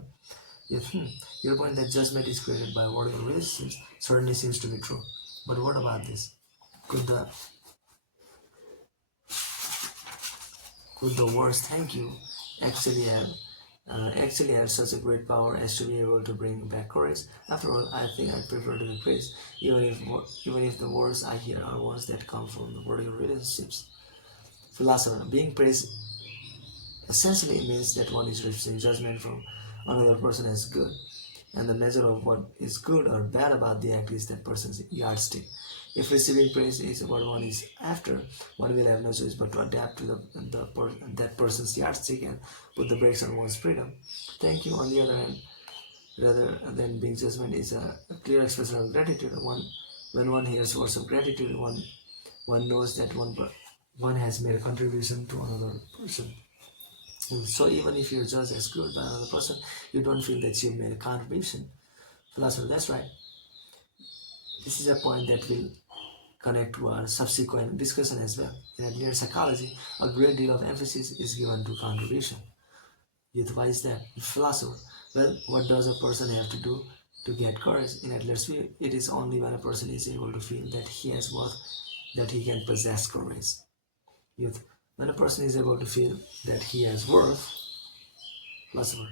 If your point that judgment is created by vertical relationships certainly seems to be true. But what about this? Could the words thank you actually have such a great power as to be able to bring back courage? After all, I think I prefer to be praised, even if the words I hear are ones that come from the vertical relationships. Philosopher, being praised essentially means that one is receiving judgment from another person as good, and the measure of what is good or bad about the act is that person's yardstick. If receiving praise is what one is after, one will have no choice but to adapt to that person's yardstick and put the brakes on one's freedom. Thank you, on the other hand, rather than being judgment, is a clear expression of gratitude. When one hears words of gratitude, one knows that one has made a contribution to another person. So even if you're judged as good by another person, you don't feel that you've made a contribution. Philosopher, that's right. This is a point that will connect to our subsequent discussion as well. In Adler psychology, a great deal of emphasis is given to contribution. Youth, why is that? Philosopher, well, what does a person have to do to get courage? In Adler's view, it is only when a person is able to feel that he has worth that he can possess courage. Youth, when a person is able to feel that he has worth, philosopher,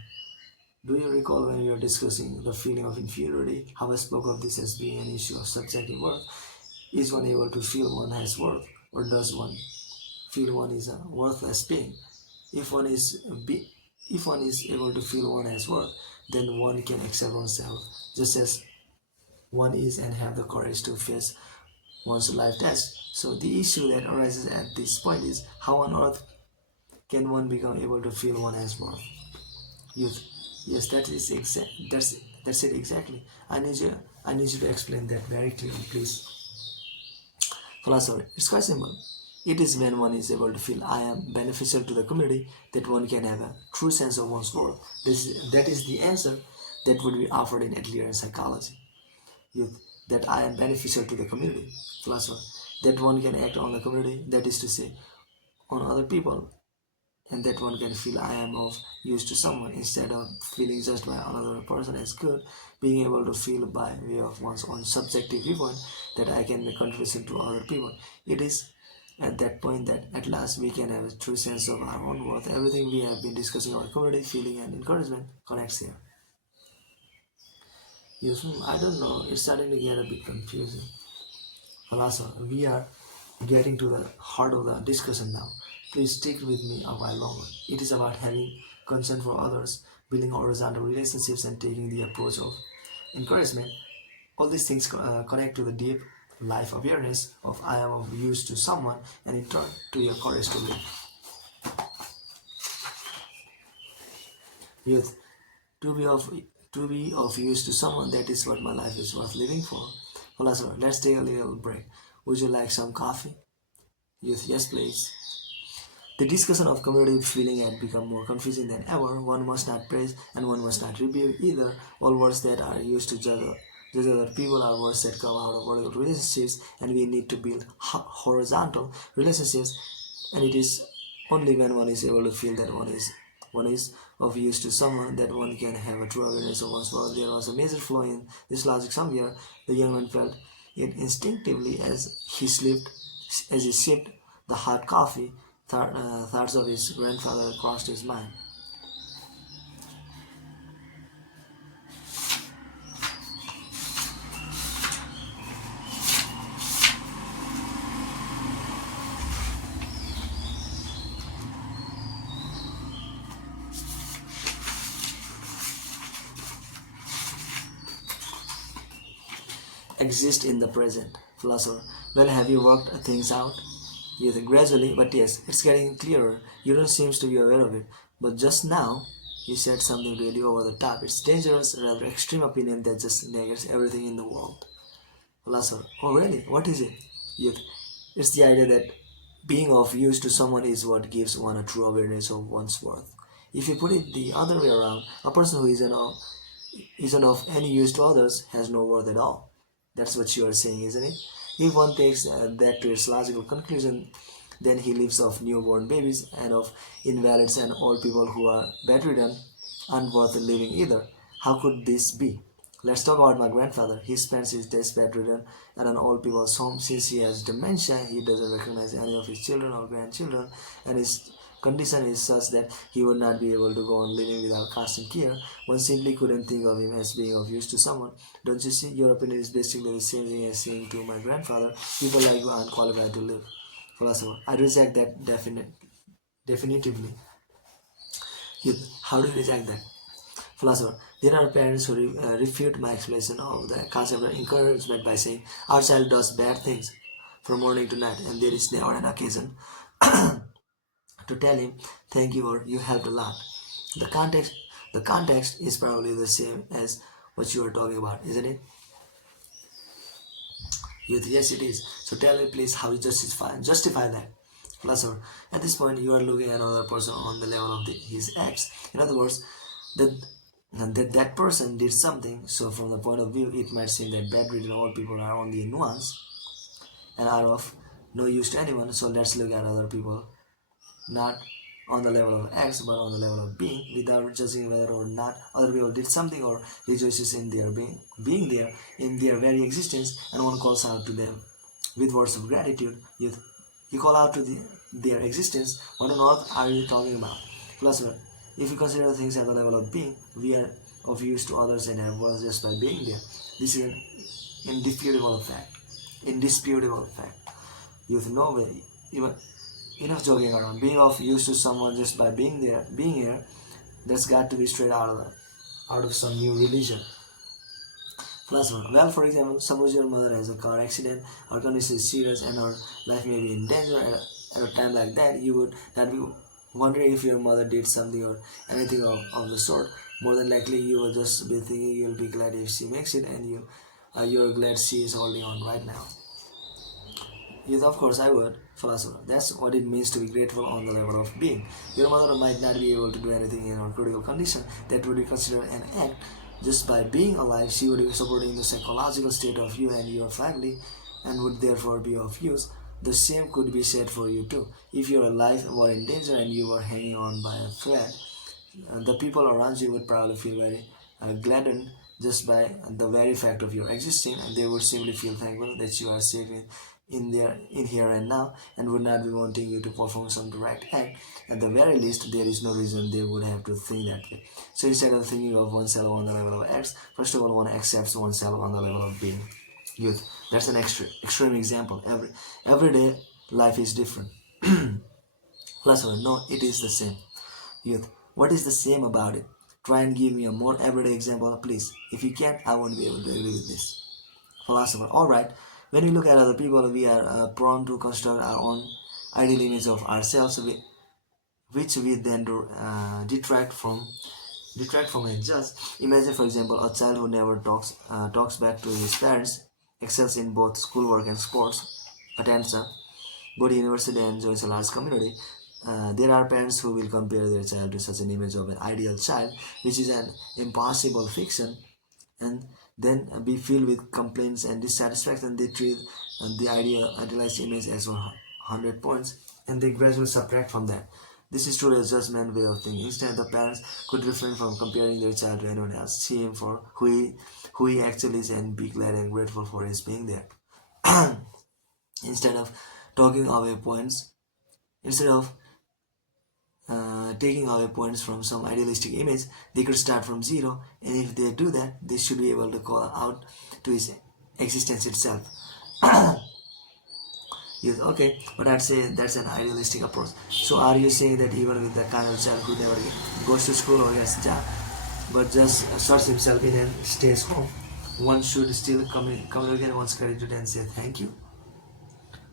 do you recall when we were discussing the feeling of inferiority, how I spoke of this as being an issue of subjective worth? Is one able to feel one has worth, or does one feel one is a worthless being? If one is able to feel one has worth, then one can accept oneself just as one is and have the courage to face one's life test. So the issue that arises at this point is how on earth can one become able to feel one has worth? Youth, yes, that's it exactly. I need you to explain that very clearly, please. Philosopher, it's quite simple. It is when one is able to feel I am beneficial to the community that one can have a true sense of one's worth. That is the answer that would be offered in Adlerian psychology. Youth, that I am beneficial to the community. Philosopher, that one can act on the community, that is to say, on other people, and that one can feel I am of use to someone instead of feeling judged by another person as good, being able to feel by way of one's own subjective viewpoint that I can make contribution to other people. It is at that point that at last we can have a true sense of our own worth. Everything we have been discussing about community, feeling, and encouragement connects here. Yes, I don't know, it's starting to get a bit confusing. Philosopher, we are getting to the heart of the discussion now. Please stick with me a while longer. It is about having concern for others, building horizontal relationships, and taking the approach of encouragement. All these things connect to the deep life awareness of I am of use to someone, and in turn to your courage to live. Youth, to be of use to someone, that is what my life is worth living for. Philosopher, let's take a little break. Would you like some coffee? Youth, yes please. The discussion of community feeling had become more confusing than ever. One must not praise and one must not rebuke either. All words that are used to judge other people are words that come out of vertical relationships, and we need to build horizontal relationships. And it is only when one is able to feel that one is of use to someone that one can have a true awareness of one's worth. There was a major flaw in this logic somewhere. The young man felt it instinctively as he sipped the hot coffee. Thoughts of his grandfather crossed his mind. Exist in the present. Philosopher, well, have you worked things out? Yes, gradually, but yes, it's getting clearer. You don't seem to be aware of it. But just now, you said something really over the top. It's dangerous, rather extreme opinion that just negates everything in the world. Philosopher, oh really? What is it? Yes, it's the idea that being of use to someone is what gives one a true awareness of one's worth. If you put it the other way around, a person who isn't of any use to others has no worth at all. That's what you are saying, isn't it? If one takes that to its logical conclusion, then he lives off newborn babies and of invalids and old people who are bedridden, unworth living either. How could this be? Let's talk about my grandfather. He spends his days bedridden at an old people's home. Since he has dementia, he doesn't recognize any of his children or grandchildren, and his condition is such that he would not be able to go on living without constant care. One simply couldn't think of him as being of use to someone. Don't you see? Your opinion is basically the same thing as saying to my grandfather, people like you aren't qualified to live. Philosopher, I reject that definitively. How do you reject that? Philosopher, there are parents who refute my explanation of the concept of encouragement by saying our child does bad things from morning to night, and there is never an occasion to tell him thank you or you helped a lot. The context, the context is probably the same as what you are talking about, isn't it? Youth, yes, it is. So tell me, please, how you justify that. Philosopher, at this point, you are looking at another person on the level of his acts. In other words, that that person did something. So from the point of view, it might seem that bedridden old people are only a nuance and are of no use to anyone. So let's look at other people, not on the level of acts, but on the level of being, without judging whether or not other people did something or rejoices in their being there, in their very existence, and one calls out to them with words of gratitude. You call out to their existence. What on earth are you talking about? Philosopher, if you consider things at the level of being, we are of use to others and have worth just by being there. This is an indisputable fact. Indisputable fact. Youth, no way. Even enough joking around. Being of use to someone just by being there, being here, that's got to be straight out of some new religion. Philosopher. Well, for example, suppose your mother has a car accident, her condition is serious, and her life may be in danger. At a time like that, you would not be wondering if your mother did something or anything of the sort. More than likely, you will just be thinking you'll be glad if she makes it, and you're glad she is holding on right now. Yes, of course I would. Philosopher. That's what it means to be grateful on the level of being. Your mother might not be able to do anything in her critical condition that would be considered an act. Just by being alive, she would be supporting the psychological state of you and your family and would therefore be of use. The same could be said for you too. If your life were in danger and you were hanging on by a thread, the people around you would probably feel very gladdened just by the very fact of your existing, and they would simply feel thankful that you are safe in here and now, and would not be wanting you to perform some direct act. At the very least, there is no reason they would have to think that way. So instead of thinking of oneself on the level of acts, first of all, one accepts oneself on the level of being. Youth. That's an extreme example. Everyday life is different. Philosopher, no, it is the same. Youth, what is the same about it? Try and give me a more everyday example, please. If you can't, I won't be able to agree with this. Philosopher, alright. When we look at other people, we are prone to construct our own ideal image of ourselves, which we then detract from and judge. Imagine, for example, a child who never talks back to his parents, excels in both schoolwork and sports, attends a good university and joins a large community. There are parents who will compare their child to such an image of an ideal child, which is an impossible fiction, and then be filled with complaints and dissatisfaction. They treat the idealized image as 100 points, and they gradually subtract from that. This is truly a judgment way of thinking. Instead, the parents could refrain from comparing their child to anyone else, see him for who he actually is, and be glad and grateful for his being there. Instead of talking away points, instead of taking away points from some idealistic image, they could start from zero, and if they do that, they should be able to call out to his existence itself. Yes, okay, but I'd say that's an idealistic approach. So, are you saying that even with the kind of child who never goes to school or gets a job, but just shuts himself in and stays home, one should still communicate one's gratitude and say thank you?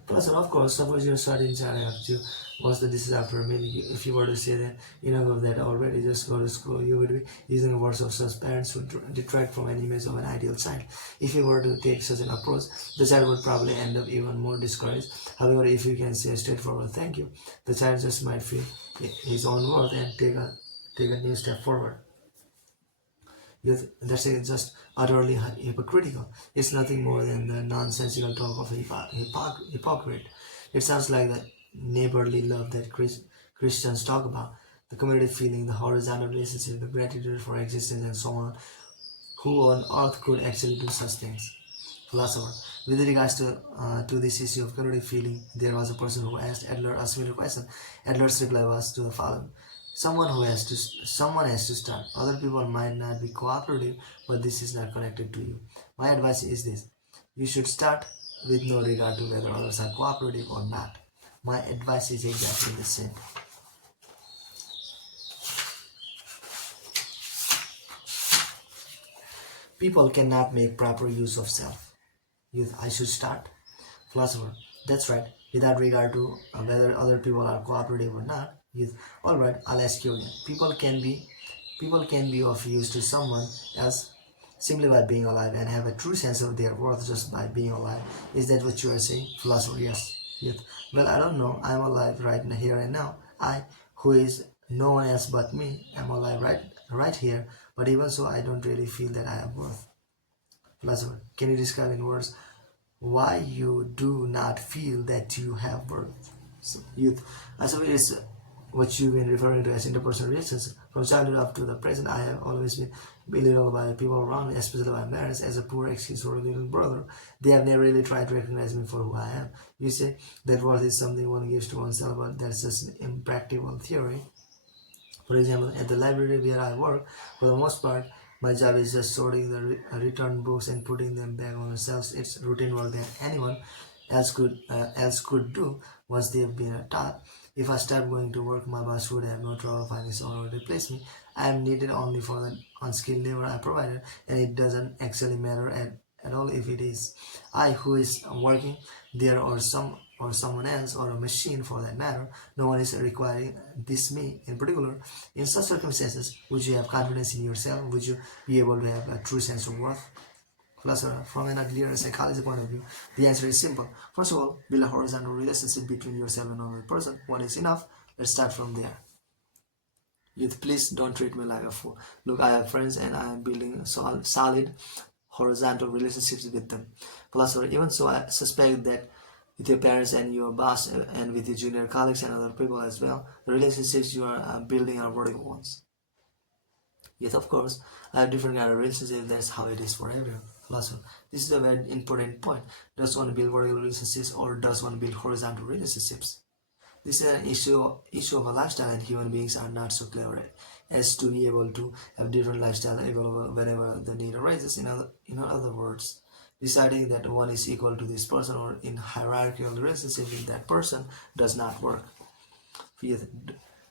Plus, and of course, suppose you're studying child have to watch the dishes after a meal. If you were to say that enough of that already, just go to school, you would be using the words of such parents who detract from an image of an ideal child. If you were to take such an approach, the child would probably end up even more discouraged. However, if you can say straightforward thank you, the child just might feel his own worth and take a new step forward. That's just utterly hypocritical. It's nothing more than the nonsensical talk of a hypocrite. It sounds like the neighborly love that Christians talk about, the community feeling, the horizontal relationship, the gratitude for existence, and so on. Who on earth could actually do such things? Philosopher. With regards to this issue of community feeling, there was a person who asked Adler a similar question. Adler's reply was to the following: someone has to start. Other people might not be cooperative, but this is not connected to you. My advice is this: you should start with no regard to whether others are cooperative or not. My advice is exactly the same. People cannot make proper use of self. Youth, I should start. Philosopher, that's right. Without regard to whether other people are cooperative or not. Youth, all right. I'll ask you again. People can be of use to someone else simply by being alive and have a true sense of their worth just by being alive. Is that what you are saying? Philosopher, yes. Youth, well, I don't know. I'm alive right here and now. I, who is no one else but me, am alive right here. But even so, I don't really feel that I have worth. Philosopher, can you describe in words why you do not feel that you have worth? So, youth, as it is what you've been referring to as interpersonal relations. From childhood up to the present, I have always been belittled by people around me, especially my parents, as a poor excuse for a little brother. They have never really tried to recognize me for who I am. You say that worth is something one gives to oneself, but that's just an impractical theory. For example, at the library where I work, for the most part, my job is just sorting the returned books and putting them back on the shelves. It's routine work that anyone else could do once they've been taught. If I start going to work, my boss would have no trouble finding someone to replace me. I am needed only for the unskilled labor I provided, and it doesn't actually matter at all if it is I who is working there or someone else or a machine for that matter. No one is requiring this me in particular. In such circumstances, would you have confidence in yourself? Would you be able to have a true sense of worth? Philosopher, from an clear psychology point of view, the answer is simple. First of all, build a horizontal relationship between yourself and another person. One is enough. Let's start from there. Youth, please don't treat me like a fool. Look, I have friends and I am building solid horizontal relationships with them. Philosopher, even so, I suspect that with your parents and your boss and with your junior colleagues and other people as well, the relationships you are building are vertical ones. Yes, of course, I have different kind of relationships. That's how it is for everyone. Philosopher, this is a very important point. Does one build vertical relationships or does one build horizontal relationships? This is an issue of a lifestyle, and human beings are not so clever as to be able to have different lifestyle available whenever the need arises. In other words, deciding that one is equal to this person or in hierarchical relationship with that person does not work. Fifth,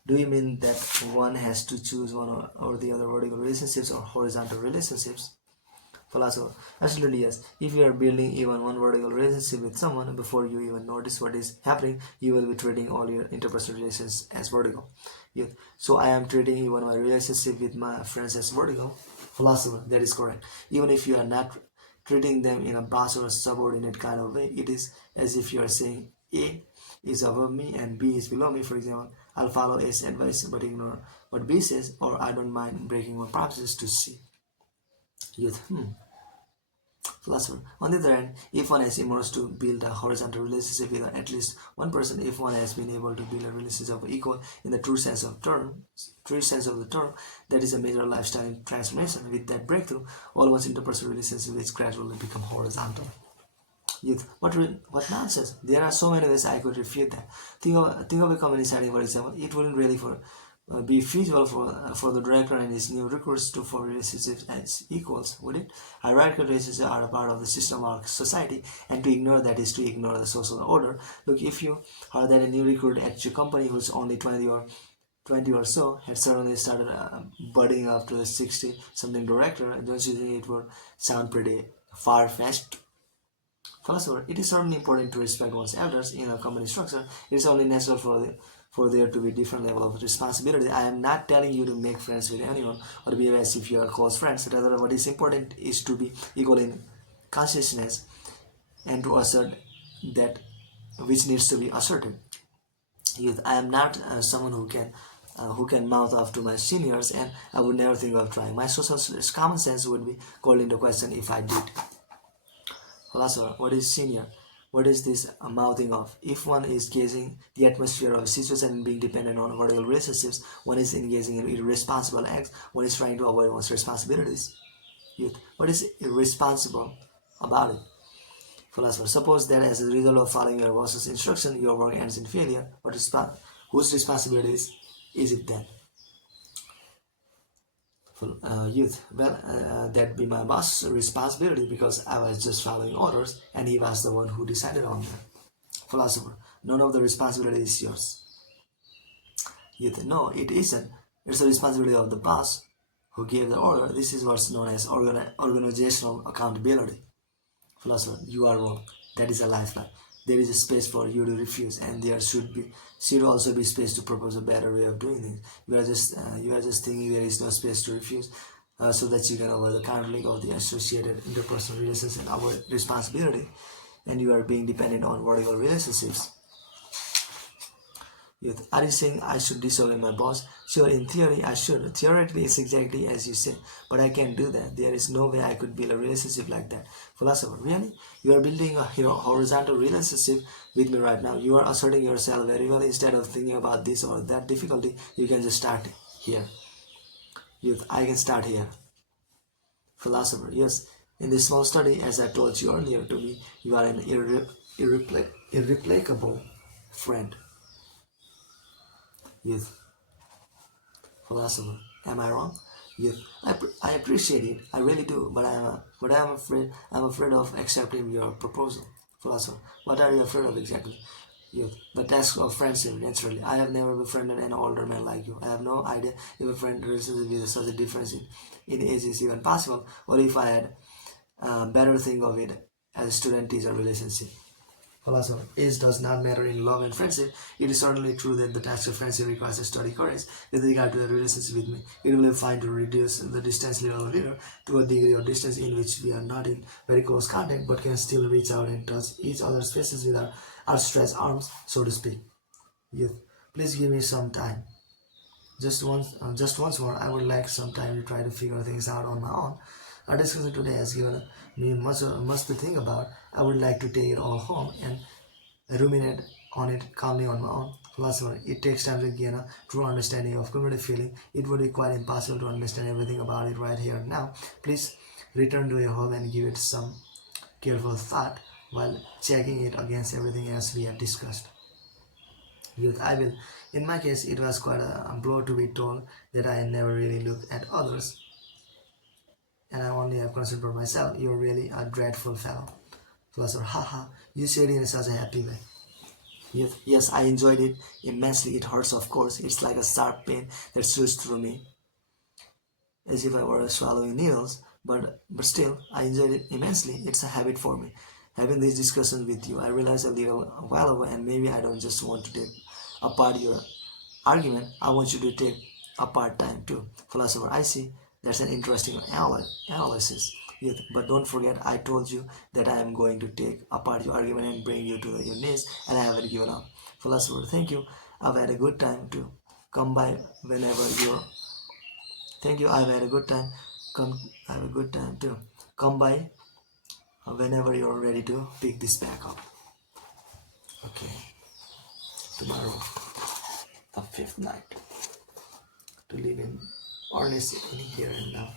do you mean that one has to choose one or the other vertical relationships or horizontal relationships? Philosopher, absolutely yes. If you are building even one vertical relationship with someone before you even notice what is happening, you will be treating all your interpersonal relations as vertical. Yes. So I am treating even my relationship with my friends as vertical. Philosopher, that is correct. Even if you are not treating them in a boss or a subordinate kind of way, it is as if you are saying A is above me and B is below me. For example, I'll follow A's advice but ignore what B says, or I don't mind breaking my promises to C. Youth, philosopher. On the other hand, if one has emerged to build a horizontal relationship with at least one person, if one has been able to build a relationship of equal in the true sense of the term, that is a major lifestyle transformation. With that breakthrough, all one's interpersonal relationships gradually become horizontal. Youth, what nonsense! There are so many ways I could refute that. Think of a company setting, for example. It wouldn't really be feasible for the director and his new recruits to form relationships as equals, would it? Hierarchical relationships are a part of the system of society, and to ignore that is to ignore the social order. Look, if you heard that a new recruit at your company who's only 20 or so had suddenly started budding up to the 60 something director, don't you think it would sound pretty far-fetched? Philosopher, it is certainly important to respect one's elders in a company structure. It is only natural for there to be different level of responsibility. I am not telling you to make friends with anyone or behave as if you are close friends. Rather, what is important is to be equal in consciousness and to assert that which needs to be asserted. Youth, I am not someone who can who can mouth off to my seniors, and I would never think of trying. My social common sense would be called into question if I did. Philosopher, what is senior? What is this mouthing off? If one is gauging the atmosphere of a situation and being dependent on vertical relationships, one is engaging in irresponsible acts, one is trying to avoid one's responsibilities. Youth, what is irresponsible about it? Philosopher, suppose that as a result of following your boss's instruction, your work ends in failure. Whose responsibility is it then? Youth, well, that'd be my boss's responsibility because I was just following orders and he was the one who decided on them. Philosopher, none of the responsibility is yours. Youth, no, it isn't. It's the responsibility of the boss who gave the order. This is what's known as organizational accountability. Philosopher, you are wrong. That is a lifeline. There is a space for you to refuse, and there should also be space to propose a better way of doing things. You are just thinking there is no space to refuse, so that you can avoid the conflict of the associated interpersonal relationships and avoid responsibility, and you are being dependent on vertical relationships. Youth, are you saying I should disobey my boss? Sure, in theory I should. Theoretically, it's exactly as you say, but I can't do that. There is no way I could build a relationship like that. Philosopher, really? You are building a horizontal relationship with me right now. You are asserting yourself very well. Instead of thinking about this or that difficulty, you can just start here. Youth, I can start here. Philosopher, yes. In this small study, as I told you earlier to me, you are an irreplaceable friend. Youth. Philosopher, am I wrong? Youth, I appreciate it, I really do, but I'm afraid of accepting your proposal. Philosopher, what are you afraid of exactly? Youth, the task of friendship, naturally. I have never befriended an older man like you. I have no idea if a friend relationship with such a difference in age is even possible, or if I had better think of it as a student-teacher relationship. Philosopher, age does not matter in love and friendship. It is certainly true that the task of friendship requires a study courage with regard to the relationship with me. It will be fine to reduce the distance little later to a degree of distance in which we are not in very close contact but can still reach out and touch each other's faces with our outstretched arms, so to speak. Youth, please give me some time. Just once more, I would like some time to try to figure things out on my own. Our discussion today has given me much to think about. I would like to take it all home and ruminate on it calmly on my own. Philosopher, it takes time to gain a true understanding of cumulative feeling. It would be quite impossible to understand everything about it right here and now. Please return to your home and give it some careful thought while checking it against everything else we have discussed. Youth, I will. In my case, it was quite a blow to be told that I never really look at others and I only have concern for myself. You're really a dreadful fellow. Philosopher, haha, you said it in such a happy way. Yes, I enjoyed it immensely. It hurts, of course. It's like a sharp pain that shoots through me, as if I were swallowing needles. But still, I enjoyed it immensely. It's a habit for me. Having this discussion with you, I realized a little while ago, and maybe I don't just want to take apart your argument. I want you to take apart time too. Philosopher, I see. That's an interesting analysis. Youth, but don't forget, I told you that I am going to take apart your argument and bring you to your knees, and I haven't given up. Philosopher, thank you. I've had a good time to come by whenever you're. Thank you. I've had a good time. I have a good time to come by whenever you're ready to pick this back up. Okay. Tomorrow, the fifth night, to live in earnest in here and now.